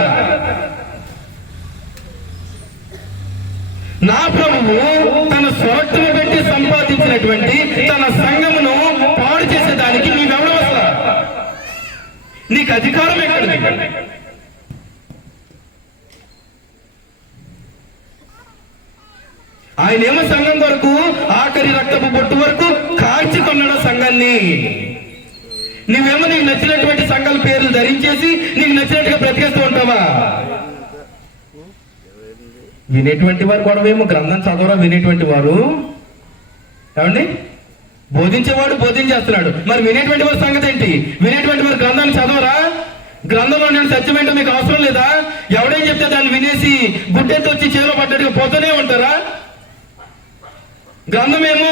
నా ప్రభువు తన స్వరక్తము పెట్టి సంపాదించినటువంటి తన సంఘమును పాడు చేసేదానికి నీవెవడం? అసలు నీకు అధికారం ఎక్కడిది? ఆయనేమో సంఘం వరకు ఆఖరి రక్తపు బొట్టు వరకు కాల్చి కొన్నాడు సంఘాన్ని. నువ్వేమో నీకు నచ్చినటువంటి సంఘాల పేర్లు ధరించేసి నీకు నచ్చినట్టుగా బ్రతికేస్తూ ఉంటావా? వినేటువంటి వారు గొడవేమో గ్రంథం చదవరా వినేటువంటి వారు. ఏమండి, బోధించేవాడు బోధించేస్తున్నాడు, మరి వినేటువంటి వారి సంగతి ఏంటి? వినేటువంటి వారు గ్రంథాన్ని చదవరా? గ్రంథంలో నేను సత్యం ఏంటో మీకు అవసరం లేదా? ఎవడేం చెప్తే దాన్ని వినేసి గుడ్డెత్తి వచ్చి చేలో పడ్డట్టుగా పోతూనే ఉంటారా? గ్రంథమేమో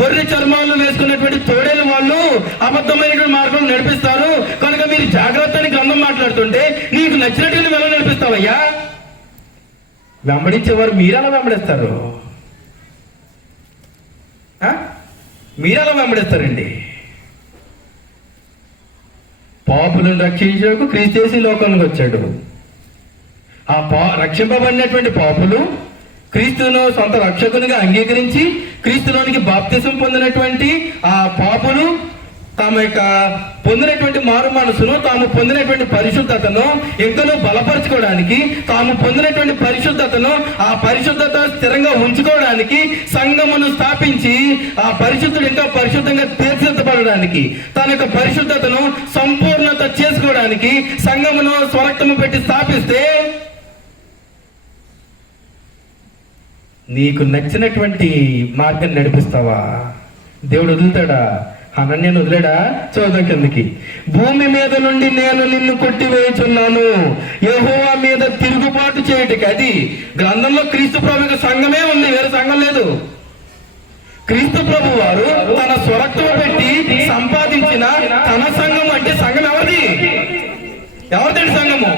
గొర్రె చర్మాలు వేసుకున్నటువంటి తోడేలు వాళ్ళు అబద్ధమైనటువంటి మార్గం నడిపిస్తారు కనుక మీరు జాగ్రత్తని గ్రంథం మాట్లాడుతుంటే నీకు నచ్చినట్టు నువ్వు ఎలా నడిపిస్తావయ్యా? వెంబడించేవారు మీరెలా వెంబడిస్తారు? మీరెలా వెంబడిస్తారండి? పాపులను రక్షించకు క్రీస్తు లోకంలోకి వచ్చాడు. ఆ రక్షింపబడినటువంటి పాపులు క్రీస్తును సొంత రక్షకునిగా అంగీకరించి క్రీస్తులోనికి బాప్తిసం పొందినటువంటి ఆ పాపులు తమ యొక్క పొందినటువంటి మారు మనసును, తాము పొందినటువంటి పరిశుద్ధతను ఎంతనో బలపరచుకోవడానికి, తాము పొందినటువంటి పరిశుద్ధతను ఆ పరిశుద్ధత స్థిరంగా ఉంచుకోవడానికి సంఘమును స్థాపించి ఆ పరిశుద్ధుడు ఇంకా పరిశుద్ధంగా తీర్చిదిద్దబడడానికి, తన యొక్క పరిశుద్ధతను సంపూర్ణత చేసుకోవడానికి సంఘమును స్వరక్తము పెట్టి స్థాపిస్తే నీకు నచ్చినటువంటి మార్గం నడిపిస్తావా? దేవుడు వదులుతాడా? అనన్యను వదిలేడా? చూద్దాం కిందకి. భూమి మీద నుండి నేను నిన్ను కొట్టివేయుచున్నాను, యెహోవా మీద తిరుగుబాటు చేయుటకి. అది గ్రంథంలో క్రీస్తు ప్రభు సంఘమే ఉంది, వేరే సంఘం లేదు. క్రీస్తు ప్రభు వారు తన స్వరక్తం పెట్టి సంపాదించిన తన సంఘం అంటే సంఘం ఎవరిది? ఎవరిదండి సంఘము?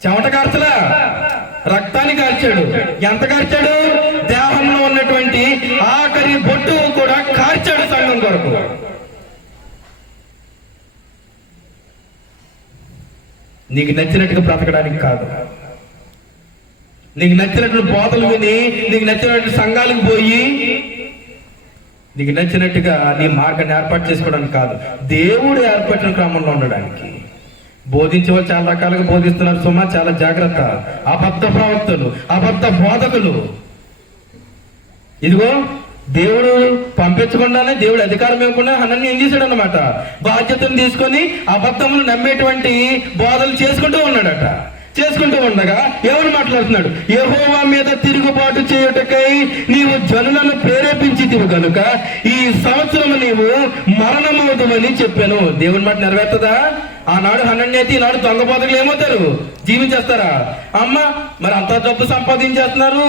చెమట కార్చలా, రక్తాన్ని కార్చాడు. ఎంత కార్చాడు? దేహంలో ఉన్నటువంటి ఆఖరి బొట్టు కూడా కార్చాడు సంఘం కొరకు. నీకు నచ్చినట్టుగా బ్రతకడానికి కాదు, నీకు నచ్చినట్లు బోధలు విని నీకు నచ్చినట్టు సంఘాలకు పోయి నీకు నచ్చినట్టుగా నీ మార్గాన్ని ఏర్పాటు చేసుకోవడానికి కాదు, దేవుడు ఏర్పరిచిన క్రమంలో ఉండడానికి. బోధించే వాళ్ళు చాలా రకాలుగా బోధిస్తున్నారు సుమా, చాలా జాగ్రత్త. అబద్ధ ప్రవక్తలు, అబద్ధ బోధకులు. ఇదిగో దేవుడు పంపించకుండానే, దేవుడు అధికారం ఇవ్వకుండా హనన్య ఏం చేశాడు అన్నమాట, బాధ్యతను తీసుకొని అబద్ధములు నమ్మేటువంటి బోధలు చేసుకుంటూ ఉన్నాడట. చేసుకుంటూ ఉండగా ఎవరు మాట్లాడుతున్నాడు? యెహోవా మీద తిరుగుబాటు చేయుటకై నీవు జనులను ప్రేరేపించితివి కనుక ఈ సంవత్సరం నీవు మరణమవుతామని చెప్పాను. దేవుని మాట నెరవేర్తదా? ఆనాడు హనన్యతి, ఈనాడు దొంగ బోధకులు ఏమవుతారు? జీవించేస్తారా? అమ్మ మరి అంత డబ్బు సంపాదించేస్తున్నారు,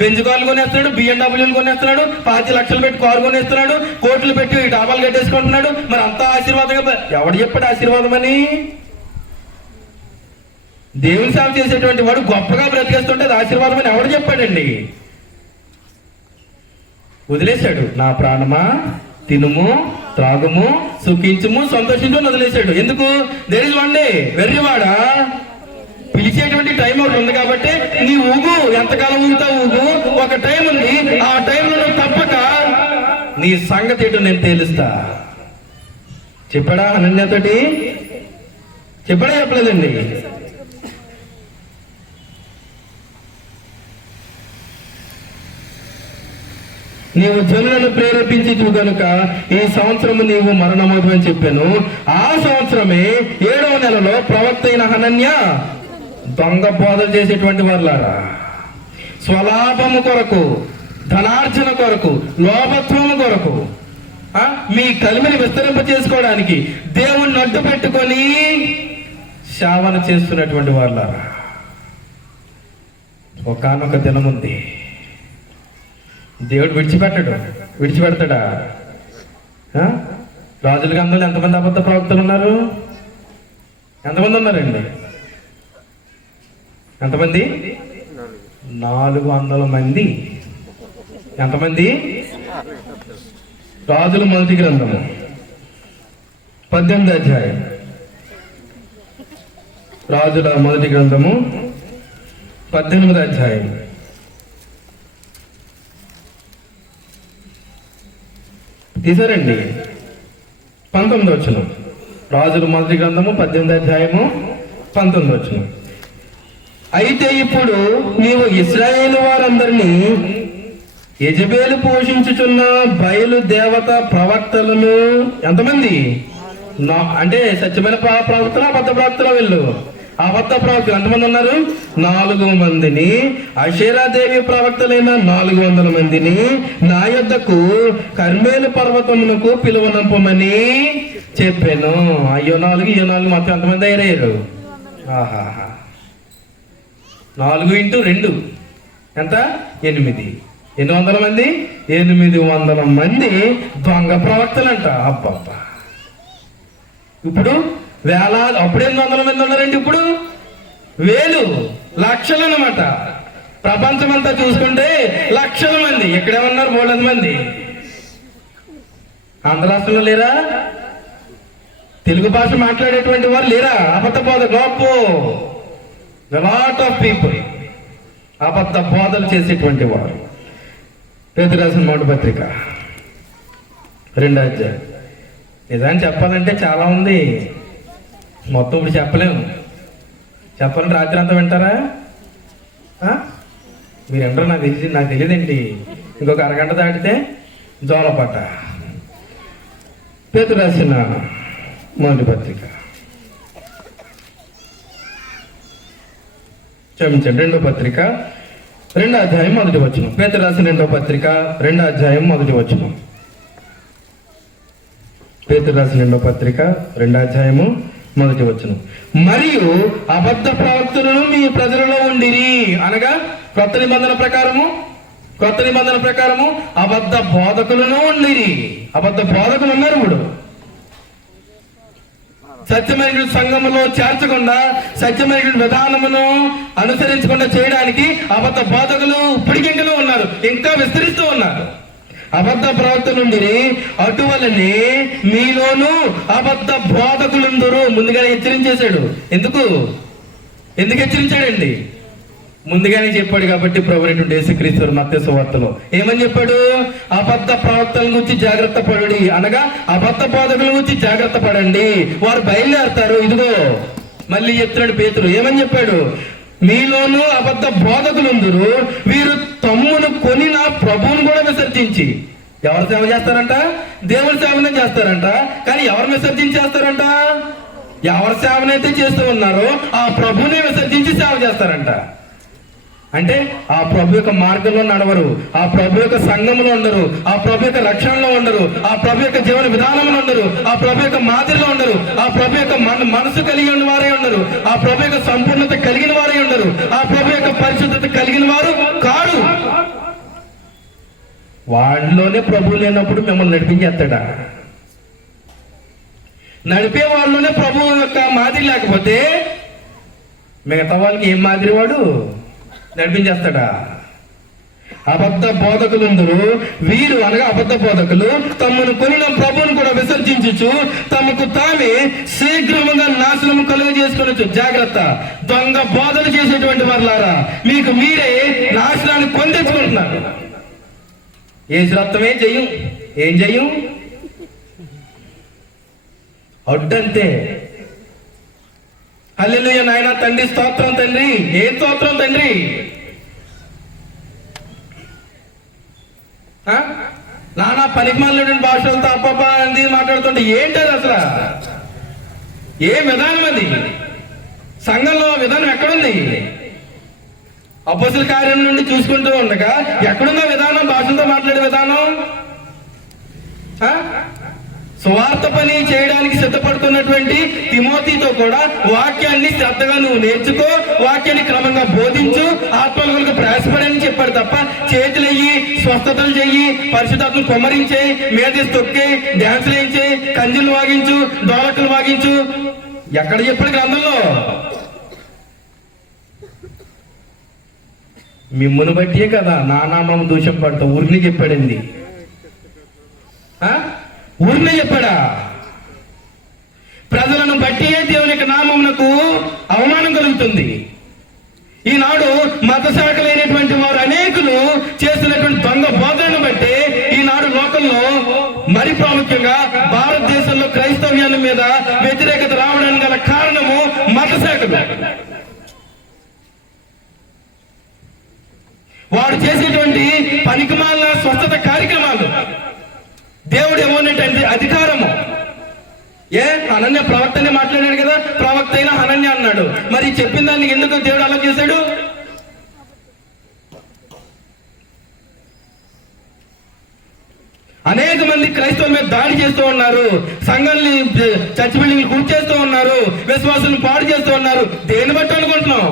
బెంజ్ కార్లు కొనేస్తున్నాడు, BMW కొనేస్తున్నాడు, 5 లక్షలు పెట్టి కారు కొనేస్తున్నాడు, కోట్లు పెట్టి డాబాలు కట్టేసుకుంటున్నాడు, మరి అంత ఆశీర్వాదంగా ఎవడు చెప్పాడు ఆశీర్వాదం అని? దేవుని సేవ చేసేటువంటి వాడు గొప్పగా బ్రతికేస్తుంటే అది ఆశీర్వాదం అని ఎవడు చెప్పాడండి? వదిలేశాడు. నా ప్రాణమా తినుము, త్రాగుము, సుఖించుము, సంతోషించు అని వదిలేశాడు. ఎందుకు? There is one day. వెర్రివాడా, పిలిచేటువంటి టైం ఒకటి ఉంది కాబట్టి నీ ఊగు, ఎంతకాలం ఊగుతావు ఊగు. ఒక టైం ఉంది, ఆ టైంలో నువ్వు తప్పక నీ సంగతి ఏంటో నేను తేలుస్తా. చెప్పాడా అనన్యతోటి? చెప్పాడా? చెప్పలేదండి. నీవు జనులను ప్రేరేపించితివి కనుక ఈ సంవత్సరము నీవు మరణమవుతావు అని చెప్పాను. ఆ సంవత్సరమే 7వ నెలలో ప్రవక్త అయిన హనన్య దొంగ బోధలు చేసేటువంటి వారులారా, స్వలాభము కొరకు, ధనార్జన కొరకు, లోభత్వము కొరకు, మీ కలిమిని విస్తరింప చేసుకోవడానికి దేవుణ్ణి అడ్డు పెట్టుకొని శావన చేస్తున్నటువంటి వారులారా, ఒకానొక దినం ఉంది, దేవుడు విడిచిపెడతాడా? రాజుల గ్రంథంలో ఎంతమంది అబద్ధ ప్రవక్తలు ఉన్నారు? ఎంతమంది ఉన్నారండి? ఎంతమంది? 400 మంది. ఎంతమంది? రాజుల మొదటి గ్రంథము 18వ అధ్యాయం. రాజుల మొదటి గ్రంథము 18వ అధ్యాయం. తీసారండి 19వ వచనం. రాజుల మొదటి గ్రంథము 18వ అధ్యాయము 19వ వచనం. అయితే ఇప్పుడు నీవు ఇశ్రాయేలు వారందరినీ యెజబెలు పోషించుచున్న బయలు దేవత ప్రవక్తలను ఎంతమంది? అంటే సత్యమైన ప్రవక్తలు, అబద్ధ ప్రవక్తలు. వీళ్ళు అబద్ధ ప్రవక్తలు ఎంతమంది ఉన్నారు? 4 మందిని. అషేరాదేవి ప్రవక్తలైన 400 మందిని నా యొద్దకు కర్మేలు పర్వతమునకు పిలువనంపమని చెప్పాను. అయ్యో 4 ఈ 4 మొత్తం ఎంతమంది అయ్యారు? ఆహాహా, 4 × 2 ఎంత? 8. 800 మంది. 800 మంది దొంగ ప్రవక్తలంట. అబ్బబ్బా, ఇప్పుడు వేలాది. అప్పుడు 800 మంది ఉన్నారండి, ఇప్పుడు వేలు, లక్షలు అన్నమాట. ప్రపంచమంతా చూసుకుంటే లక్షల మంది. ఇక్కడే ఉన్నారు 300 మంది. ఆంధ్ర రాష్ట్రంలో లేరా? తెలుగు భాష మాట్లాడేటువంటి వారు లేరా? అబద్ధ బోధ లాట్ ఆఫ్ పీపుల్, అబద్ధ బోధలు చేసేటువంటి వారు. పేతురు రాసిన మొదటి పత్రిక 2వ అధ్యాయం. నిజాన్ని చెప్పాలంటే చాలా ఉంది, మొత్తం ఇప్పుడు చెప్పలేము. చెప్పాలంటే రాత్రి అంతా వింటారా? మీరు ఎండరు, నాకు తెలియదేంటి. ఇంకొక అరగంట దాటితే జోలపాట. పేతురు రాసిన మొదటి పత్రిక, క్షమించండి, 2వ పత్రిక 2వ అధ్యాయం 1వ వచనం. పేతురు రాసిన 2వ పత్రిక 2వ అధ్యాయం 1వ వచనం. పేతురు రాసిన 2వ పత్రిక 2వ అధ్యాయము 1వ వచనం. మరియు అబద్ధ ప్రవక్తలను మీ ప్రజలలో ఉండిరి, అనగా కొత్త నిబంధన ప్రకారము అబద్ధ బోధకులను ఉండిరి. అబద్ధ బోధకులు ఉన్నారు. ఇప్పుడు సత్యమైన సంఘములో చేర్చకుండా, సత్యమైన విధానమును అనుసరించకుండా చేయడానికి అబద్ధ బోధకులు ఇప్పటికింకనూ ఉన్నారు, ఇంకా విస్తరిస్తూ ఉన్నారు. అబద్ధ ప్రవక్తలు ఉండిరి, అటువలనే మీలోనూ అబద్ధ బోధకులుందురు. ముందుగానే హెచ్చరించేశాడు. ఎందుకు హెచ్చరించాడండి? ముందుగానే చెప్పాడు కాబట్టి ప్రభువైనటువంటి యేసుక్రీస్తు మత్తయి సువార్తలో ఏమని చెప్పాడు? అబద్ధ ప్రవక్తల గురించి జాగ్రత్త పడండి, అనగా అబద్ధ బోధకుల గురించి జాగ్రత్త పడండి, వారు బయలుదేరుతారు. ఇదిగో మళ్ళీ చెప్తున్నాడు పేతురు. ఏమని చెప్పాడు? మీలోనూ అబద్ధ బోధకులుందురు, వీరు తమ్మును కొనిన ప్రభువును కూడా విసర్జించి. ఎవరు సేవ చేస్తారంట? దేవుని సేవనే చేస్తారంట. కానీ ఎవరు విసర్జించేస్తారంట? ఎవరి సేవనైతే చేస్తూ ఉన్నారో ఆ ప్రభువునే విసర్జించి సేవ చేస్తారంట. అంటే ఆ ప్రభు యొక్క మార్గంలో నడవరు, ఆ ప్రభు యొక్క సంఘంలో ఉండరు, ఆ ప్రభు యొక్క రక్షణలో ఉండరు, ఆ ప్రభు యొక్క జీవన విధానంలో ఉండరు, ఆ ప్రభు యొక్క మాదిరిలో ఉండరు, ఆ ప్రభు యొక్క మనసు కలిగి ఉన్న వారే ఉండరు, ఆ ప్రభు యొక్క సంపూర్ణత కలిగిన వారే ఉండరు, ఆ ప్రభు యొక్క పరిశుద్ధత కలిగిన వారు కాదు. వాళ్ళలోనే ప్రభు లేనప్పుడు మిమ్మల్ని నడిపించేస్తాడా? నడిపే వాళ్ళలోనే ప్రభు యొక్క మాదిరి లేకపోతే మిగతా వాళ్ళకి ఏం మాదిరి వాడు నడిపించేస్తాడా? అబద్ధ బోధకులుందరూ, వీరు అనగా అబద్ధ బోధకులు తమను కొనిన ప్రభువును కూడా విసర్జించుచు తమకు తామే శీఘ్రముగా నాశనము కలుగజేసుకొనొచ్చు. జాగ్రత్త, దొంగ బోధలు చేసేటువంటి వారులారా, మీకు మీరే నాశనాన్ని పొందించుకుంటున్నారు. యేసు రక్తమే జయం. ఏం జయం? అడ్డంతే. హల్లెలూయా నాయనా, తండ్రి స్తోత్రం తండ్రి. ఏం స్తోత్రం తండ్రి? నానా పనికిమాలిన భాషలతో అప్పప్ప అంది మాట్లాడుతుంటే ఏంటది అసలు? ఏ విధానం అది? సంఘంలో విధానం ఎక్కడుంది? అపోస్తుల కార్యం నుండి చూసుకుంటూ ఉండగా ఎక్కడుందా విధానం? భాషలతో మాట్లాడే విధానం. సువార్త పని చేయడానికి సిద్ధపడుతున్నటువంటి తిమోతితో కూడా వాక్యాన్ని శ్రద్ధగా నువ్వు నేర్చుకో, వాక్యాన్ని క్రమంగా బోధించు, ఆత్మలకు ప్రయాసపడని చెప్పాడు తప్ప చేతులు అయ్యి స్వస్థతలు చెయ్యి, పరిశుద్ధాత్మను కొమ్మరించేయి, మేధస్ తొక్కి, డ్యాన్సులు వేయించేయి, కంజులు వాగించు, డోలకులు వాగించు, ఎక్కడ చెప్పాడు గ్రంథంలో? మిమ్మల్ని బట్టియే కదా నా నామం దూషం పడతాం. ఊరిని చెప్పాడండి, ఊరినే చెప్పాడా? ప్రజలను బట్టి దేవుని యొక్క నామమునకు అవమానం కలుగుతుంది. ఈనాడు మత శాఖలైనటువంటి వారు అనేకులు చేస్తున్నటువంటి దొంగ బోధనను బట్టి ఈనాడు లోకంలో మరి ప్రాముఖ్యంగా భారతదేశంలో క్రైస్తవ్యాల మీద వ్యతిరేకత రావడానికి గల కారణము మత శాఖలు. వాడు చేసేటువంటి పనికిమాలిన స్వస్థత కార్యక్రమాలు, దేవుడు ఏమోనంటే అధికారము. అనన్య ప్రవక్తనే మాట్లాడాడు కదా, ప్రవక్త అయినా అనన్య అన్నాడు. మరి చెప్పిన దాన్ని ఎందుకు దేవుడు అలా చేశాడు? అనేక మంది క్రైస్తవుల మీద దాడి చేస్తూ ఉన్నారు, సంఘాలని చర్చ్ బిల్డింగ్లు కూర్చేస్తూ ఉన్నారు, విశ్వాసాలను పాడు చేస్తూ ఉన్నారు. దేన్ని బట్టి అనుకుంటున్నావు?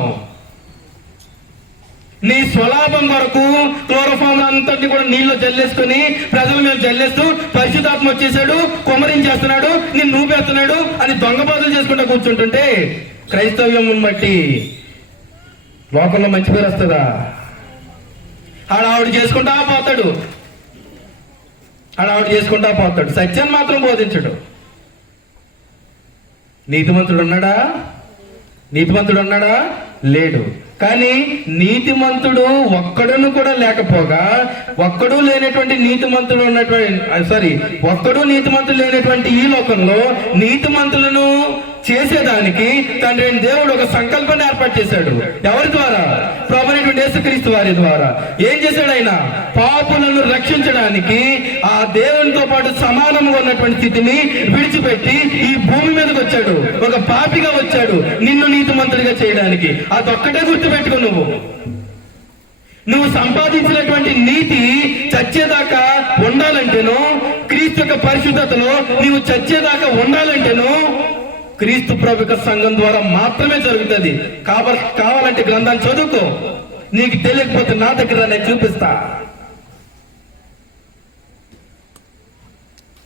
నీ స్వలాభం వరకు క్లోరోఫామ్ అంతటిని కూడా నీళ్ళు జల్లేసుకుని ప్రజల మీద జల్లేస్తూ పరిశుద్ధాత్మ వచ్చేసాడు, కుమ్మరించేస్తున్నాడు, నిన్ను నూపేస్తున్నాడు అని దొంగబాదులు చేసుకుంటూ కూర్చుంటుంటే క్రైస్తవ్యం బట్టి లోకంలో మంచి పేరు వస్తుందా? ఆవిడ చేసుకుంటా పోతాడు, ఆవిడ చేసుకుంటా పోతాడు, సత్యాన్ని మాత్రం బోధించడు. నీతిమంతుడు ఉన్నాడా? నీతిమంతుడు ఉన్నాడా? లేడు. కానీ నీతిమంతుడు ఒక్కడును కూడా లేకపోగా, ఒక్కడు లేనటువంటి నీతిమంతుడు ఒక్కడు నీతిమంతుడు లేనటువంటి ఈ లోకంలో నీతిమంతులను చేసేదానికి తండ్రి దేవుడు ఒక సంకల్పాన్ని ఏర్పాటు చేశాడు. ఎవరి ద్వారా? ప్రభువైనటువంటి యేసుక్రీస్తు వారి ద్వారా. ఏం చేశాడు ఆయన? పాపులను రక్షించడానికి ఆ దేవునితో పాటు సమానంగా ఉన్నటువంటి స్థితిని విడిచిపెట్టి ఈ భూమి మీదకి వచ్చాడు. ఒక పాపిగా వచ్చాడు నిన్ను నీతిమంతుడిగా చేయడానికి. అదొక్కటే గుర్తుపెట్టుకో. నువ్వు సంపాదించినటువంటి నీతి చచ్చేదాకా ఉండాలంటేనో, క్రీస్తు యొక్క పరిశుద్ధతలో నీవు చచ్చేదాకా ఉండాలంటేనో క్రీస్తు ప్రభు సంఘం ద్వారా మాత్రమే జరుగుతుంది. కావాలంటే గ్రంథాన్ని చదువుకో, నీకు తెలియకపోతే నా దగ్గర నేను చూపిస్తా.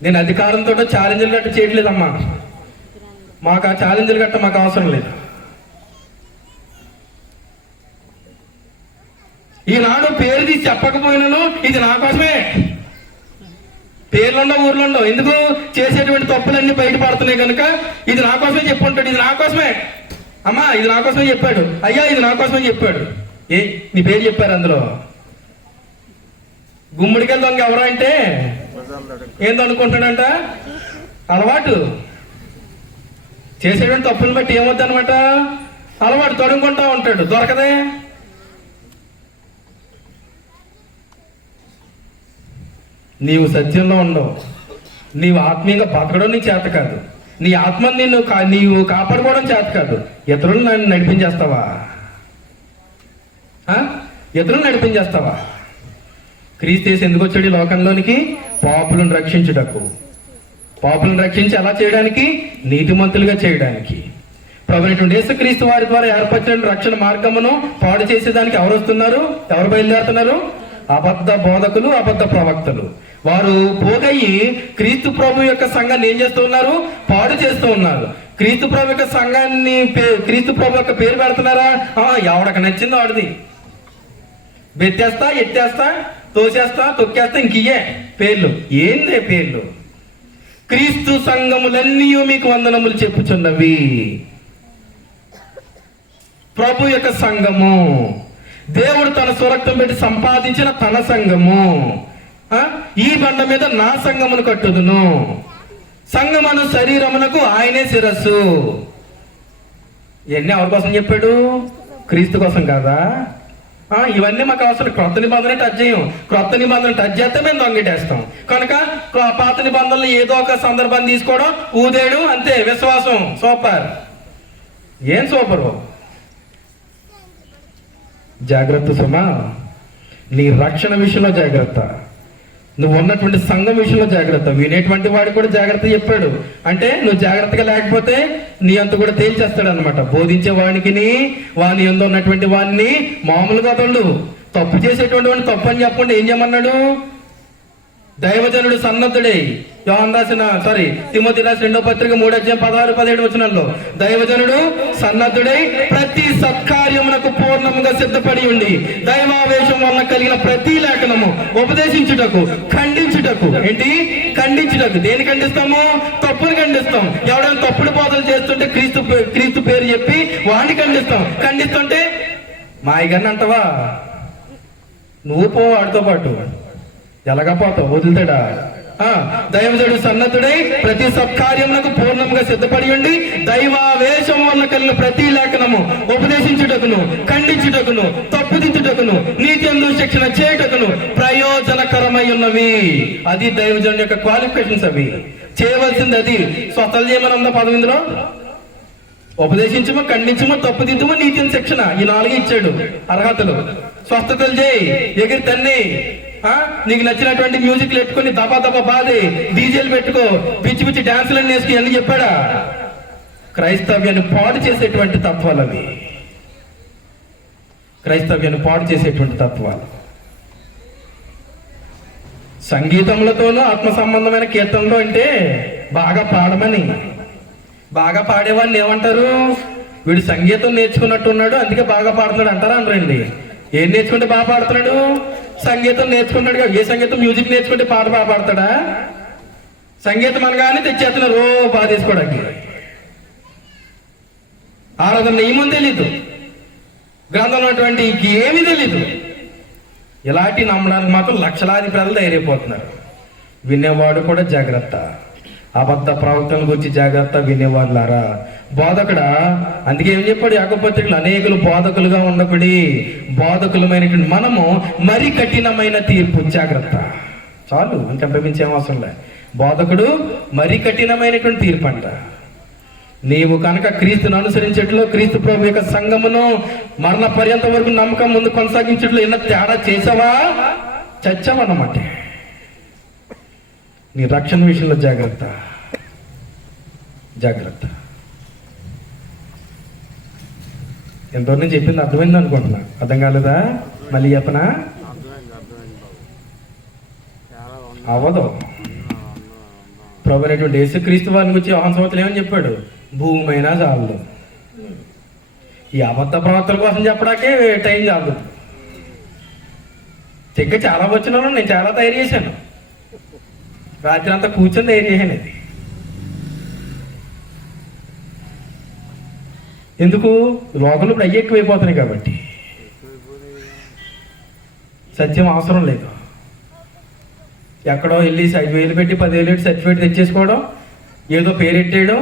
నేను అధికారంతో ఛాలెంజ్లు గట్ట చేయట్లేదమ్మా, మాకు ఆ ఛాలెంజ్లు గట్ట మాకు అవసరం లేదు. ఈనాడు పేరు తీసి చెప్పకపోయినాను, ఇది నా కోసమే. పేర్లుండవు, ఊర్లుండవు. ఎందుకు? చేసేటువంటి తప్పులన్నీ బయటపడుతున్నాయి కనుక ఇది నా కోసమే చెప్పుంటాడు. ఇది నా కోసమే అమ్మా, ఇది నా కోసమే చెప్పాడు. అయ్యా, ఇది నా కోసమే చెప్పాడు. నీ పేరు చెప్పారు అందులో. గుమ్మడికెళ్ళి దొంగ ఎవరు అంటే ఏందో అనుకుంటాడంట, అలవాటు. చేసేటువంటి తప్పులను బట్టి ఏమవుతుంది అనమాట, అలవాటు తొడుగుకుంటా ఉంటాడు, దొరకదే. నీవు సత్యంలో ఉండవు, నీవు ఆత్మీయంగా బతకడం నీ చేత కాదు, నీ ఆత్మని నీవు కాపాడుకోవడం చేత కాదు. ఇతరులు నన్ను నడిపించేస్తావా? ఇతరులు నడిపించేస్తావా? క్రీస్తు యేసు ఎందుకు వచ్చాడు ఈ లోకంలోనికి? పాపులను రక్షించుటకు. పాపులను రక్షించి ఎలా చేయడానికి? నీతిమంతులుగా చేయడానికి. ప్రభువైనటువంటి యేసుక్రీస్తు వారి ద్వారా ఏర్పరిచిన రక్షణ మార్గమును పాడు చేసేదానికి ఎవరు వస్తున్నారు? ఎవరు బయలుదేరుతున్నారు? అబద్ధ బోధకులు, అబద్ధ ప్రవక్తలు. వారు పోగయ్యి క్రీస్తు ప్రభు యొక్క సంఘాన్ని ఏం చేస్తూ ఉన్నారు? పాడు చేస్తూ ఉన్నారు. క్రీస్తు ప్రభు యొక్క సంఘాన్ని, క్రీస్తు ప్రభు యొక్క పేరు పెడుతున్నారా? ఎవడక నచ్చిందో వాడిది బెత్తేస్తా, ఎత్తేస్తా, తోసేస్తా, తొక్కేస్తా, ఇంకియే పేర్లు. ఏందే పేర్లు? క్రీస్తు సంఘములన్నీ మీకు వందనములు చెప్పుచున్నవి. ప్రభు యొక్క సంఘము, దేవుడు తన స్వరక్తం పెట్టి సంపాదించిన తన సంఘము. ఈ బండ మీద నా సంఘమును కట్టుదును, సంఘమును శరీరమునకు ఆయనే శిరస్సు. ఇవన్నీ ఎవరి కోసం చెప్పాడు? క్రీస్తు కోసం కాదా? ఇవన్నీ మాకు అవసరం. క్రొత్త నిబంధన టచ్ చేయం. క్రొత్త నిబంధన టచ్ చేస్తే మేము దొంగటేస్తాం. కనుక పాత నిబంధనలు ఏదో ఒక సందర్భాన్ని తీసుకోవడం, ఊదేయడం, అంతే. విశ్వాసం సూపర్. ఏం సూపరు? జాగ్రత్త సుమా, నీ రక్షణ విషయంలో జాగ్రత్త, నువ్వు ఉన్నటువంటి సంఘం విషయంలో జాగ్రత్త. వినేటువంటి వాడు కూడా జాగ్రత్త చెప్పాడు. అంటే నువ్వు జాగ్రత్తగా లేకపోతే నీ అంత కూడా తేల్చేస్తాడు అనమాట. బోధించే వాడికి వాని ఎందు ఉన్నటువంటి వాడిని మామూలుగా తోళ్ళు. తప్పు చేసేటువంటి వాడిని తప్పు అని చెప్పండి. ఏం చేయమన్నాడు? దైవజనుడు సన్నద్ధుడై, తిమోతి రాసిన 2వ పత్రిక 3:16-17 వచనాల్లో, దైవజనుడు సన్నద్ధుడై ప్రతి సత్కార్యమునకు పూర్ణముగా సిద్ధపడి ఉండి దైవావేశం వలన కలిగిన ప్రతి లేఖనము ఉపదేశించుటకు, ఖండించుటకు. ఏంటి? ఖండించుటకు. దేని ఖండిస్తాము? తప్పుని ఖండిస్తాం. ఎవడైనా తప్పుడు బోధలు చేస్తుంటే క్రీస్తు పేరు చెప్పి వాడిని ఖండిస్తాం. ఖండిస్తుంటే మాయగాన్ని అంటావా? నువ్వు పో వాడితో పాటు. ఎలాగా పోతావు? వదులుతాడా? దైవజనుడు సన్నద్ధుడై ప్రతి సత్కార్యమునకు పూర్ణంగా సిద్ధపడి ఉండి దైవావేశం వల్ల కలిగిన ప్రతి లేఖనము ఉపదేశించుటకును, ఖండించుటకును, తప్పుదిద్దుటకును, నీతి అందు శిక్షణ చేయుటకును ప్రయోజనకరమై ఉన్నవి. అది దైవజనుని యొక్క క్వాలిఫికేషన్స్. అవి చేయవలసింది అది. స్వస్థలు చేయమని ఉందా పదం ఇందులో? ఉపదేశించము, ఖండించము, తప్పుదిద్దుము, నీతిని శిక్షణ. ఈ 4 ఇచ్చాడు అర్హతలు. స్వస్థతలు చేయి, ఎగిరి తన్ని, నీకు నచ్చినటువంటి మ్యూజిక్లు పెట్టుకుని దబా దబా బాధి, డీజేలు పెట్టుకో, పిచ్చి పిచ్చి డాన్సులన్నీ వేసుకుని అన్ని చెప్పాడా? క్రైస్తవ్యాన్ని పాడు చేసేటువంటి తత్వాలు అవి. క్రైస్తవ్యాన్ని పాడు చేసేటువంటి తత్వాలు. సంగీతములతోనూ ఆత్మ సంబంధమైన కీర్తనలు అంటే బాగా పాడమని. బాగా పాడేవాడిని ఏమంటారు? వీడు సంగీతం నేర్చుకున్నట్టున్నాడు అందుకే బాగా పాడుతున్నాడు అంటారా? అనరండి. ఏం నేర్చుకుంటే బాగా పాడుతున్నాడు? సంగీతం నేర్చుకున్నాడు. ఏ సంగీతం? మ్యూజిక్ నేర్చుకుంటే పాట బాగా పాడతాడా? సంగీతం అనగానే తెచ్చేస్తున్నారు బాగా తీసుకోవడానికి. ఆరాధన నియమం తెలీదు, గ్రంథంలో ఉన్నటువంటి ఏమీ తెలీదు. ఇలాంటి నమ్మడానికి మాత్రం లక్షలాది ప్రజలు ధైర్యపోతున్నారు. వినేవాడు కూడా జాగ్రత్త. అబద్ధ ప్రవక్తల గురించి జాగ్రత్త, వినేవాళ్ళారా. బోధకుడా, అందుకే ఏం చెప్పాడు యాకోబు పత్రికలో? అనేకులు బోధకులుగా ఉండకుడి, బోధకులమైనటువంటి మనము మరి కఠినమైన తీర్పు. జాగ్రత్త. చాలు, ఇంకా మించేం అవసరం లే. బోధకుడు మరి కఠినమైనటువంటి తీర్పు అంట. నీవు కనుక క్రీస్తును అనుసరించట్లో, క్రీస్తు ప్రభు యొక్క సంఘమును మరణ పర్యంతం వరకు నమ్మకం ముందు కొనసాగించట్లో ఎన్న తేడా చేసావా, చచ్చావన్నమాట. నీ రక్షణ విషయంలో జాగ్రత్త, జాగ్రత్త. ఎంతవరకు నేను చెప్పింది అర్థమైంది అనుకుంటున్నా. అర్థం కాలేదా? మళ్ళీ చెప్పనా? అవ్వదు. ప్రభు అనేటువంటి యేసుక్రీస్తు వారిని గురించి యోహాను సువార్తలో ఏమని చెప్పాడు? భూమి అయినా చాలదు. ఈ అబద్ధ ప్రవర్తన కోసం చెప్పడాకే టైం చాలదు. చెక్క చాలా వచ్చిన నేను చాలా తయారు చేశాను. రాత్రి అంతా కూర్చొని తయారు చేశాను. ఇది ఎందుకు? లోకంలో ఇప్పుడు అయ్యి ఎక్కువైపోతున్నాయి కాబట్టి. సత్యం అవసరం లేదు. ఎక్కడో వెళ్ళి 5,000 పెట్టి 10,000 పెట్టి సర్టిఫికేట్ తెచ్చేసుకోవడం, ఏదో పేరెట్టేయడం,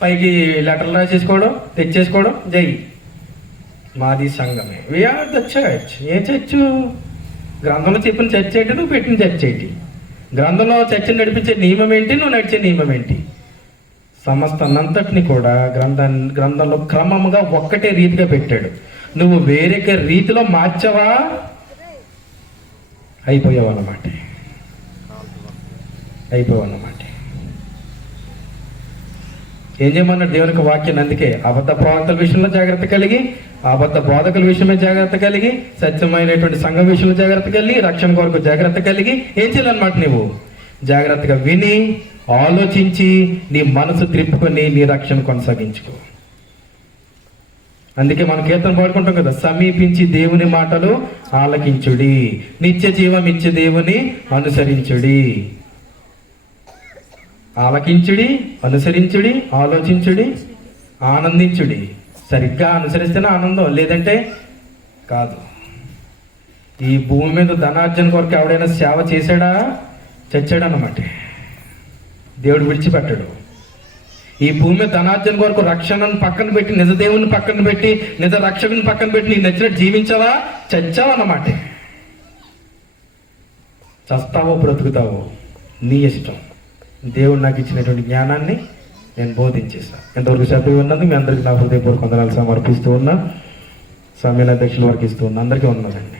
పైకి లెటర్లు రాసేసుకోవడం, తెచ్చేసుకోవడం. జై మాది సంఘమే, వీఆర్ ద చర్చ్. ఏ చర్చ్? గ్రంథంలో చెప్పిన చర్చ్ ఏంటి, నువ్వు పెట్టిన చర్చ్ ఏంటి? గ్రంథంలో చర్చను నడిపించే నియమం ఏంటి, నువ్వు నడిచే నియమం ఏంటి? సమస్తాన్నంతటిని కూడా గ్రంథంలో క్రమముగా ఒక్కటే రీతిగా పెట్టాడు. నువ్వు వేరే రీతిలో మార్చవా, అయిపోయావు అన్నమాట. ఏం చేయమన్నాడు దేవునికి వాక్యాన్ని? అందుకే అబద్ధ ప్రవక్తల విషయంలో జాగ్రత్త కలిగి, అబద్ధ బోధకుల విషయమే జాగ్రత్త కలిగి, సత్యమైనటువంటి సంఘం విషయంలో జాగ్రత్త కలిగి, రక్షణ కొరకు జాగ్రత్త కలిగి ఏం చేయాలన్నమాట? నువ్వు జాగ్రత్తగా విని, ఆలోచించి, నీ మనసు త్రిప్పుకొని నీ రక్షణ కొనసాగించుకో. అందుకే మనం కీర్తన పాడుకుంటాం కదా, సమీపించి దేవుని మాటలు ఆలకించుడి, నిత్య జీవం ఇచ్చే దేవుని అనుసరించుడి. ఆలకించుడి, అనుసరించుడి, ఆలోచించుడి, ఆనందించుడి. సరిగ్గా అనుసరిస్తేనే ఆనందం, లేదంటే కాదు. ఈ భూమి మీద ధనార్జన కొరకు ఎవడైనా సేవ చేశాడా, చచ్చాడన్నమాట. దేవుడు విడిచిపెట్టాడు. ఈ భూమి మీద ధనార్జన కొరకు రక్షణను పక్కన పెట్టి, నిజ దేవుని పక్కన పెట్టి, నిజ రక్షకుని పక్కన పెట్టి నీకు నచ్చినట్టు జీవించావా, చచ్చావన్నమాట. చస్తావో బ్రతుకుతావో నీ ఇష్టం. దేవుడు నాకు ఇచ్చినటువంటి జ్ఞానాన్ని నేను బోధించేశాను. ఎంతవరకు చదివి ఉన్నది మీ అందరికీ నా హృదయపూర్వక వందనాలు సమర్పిస్తూ ఉన్నా. సమయాల అధ్యక్షుల వరకు ఇస్తూ ఉన్నా. అందరికీ ఉన్నానండి.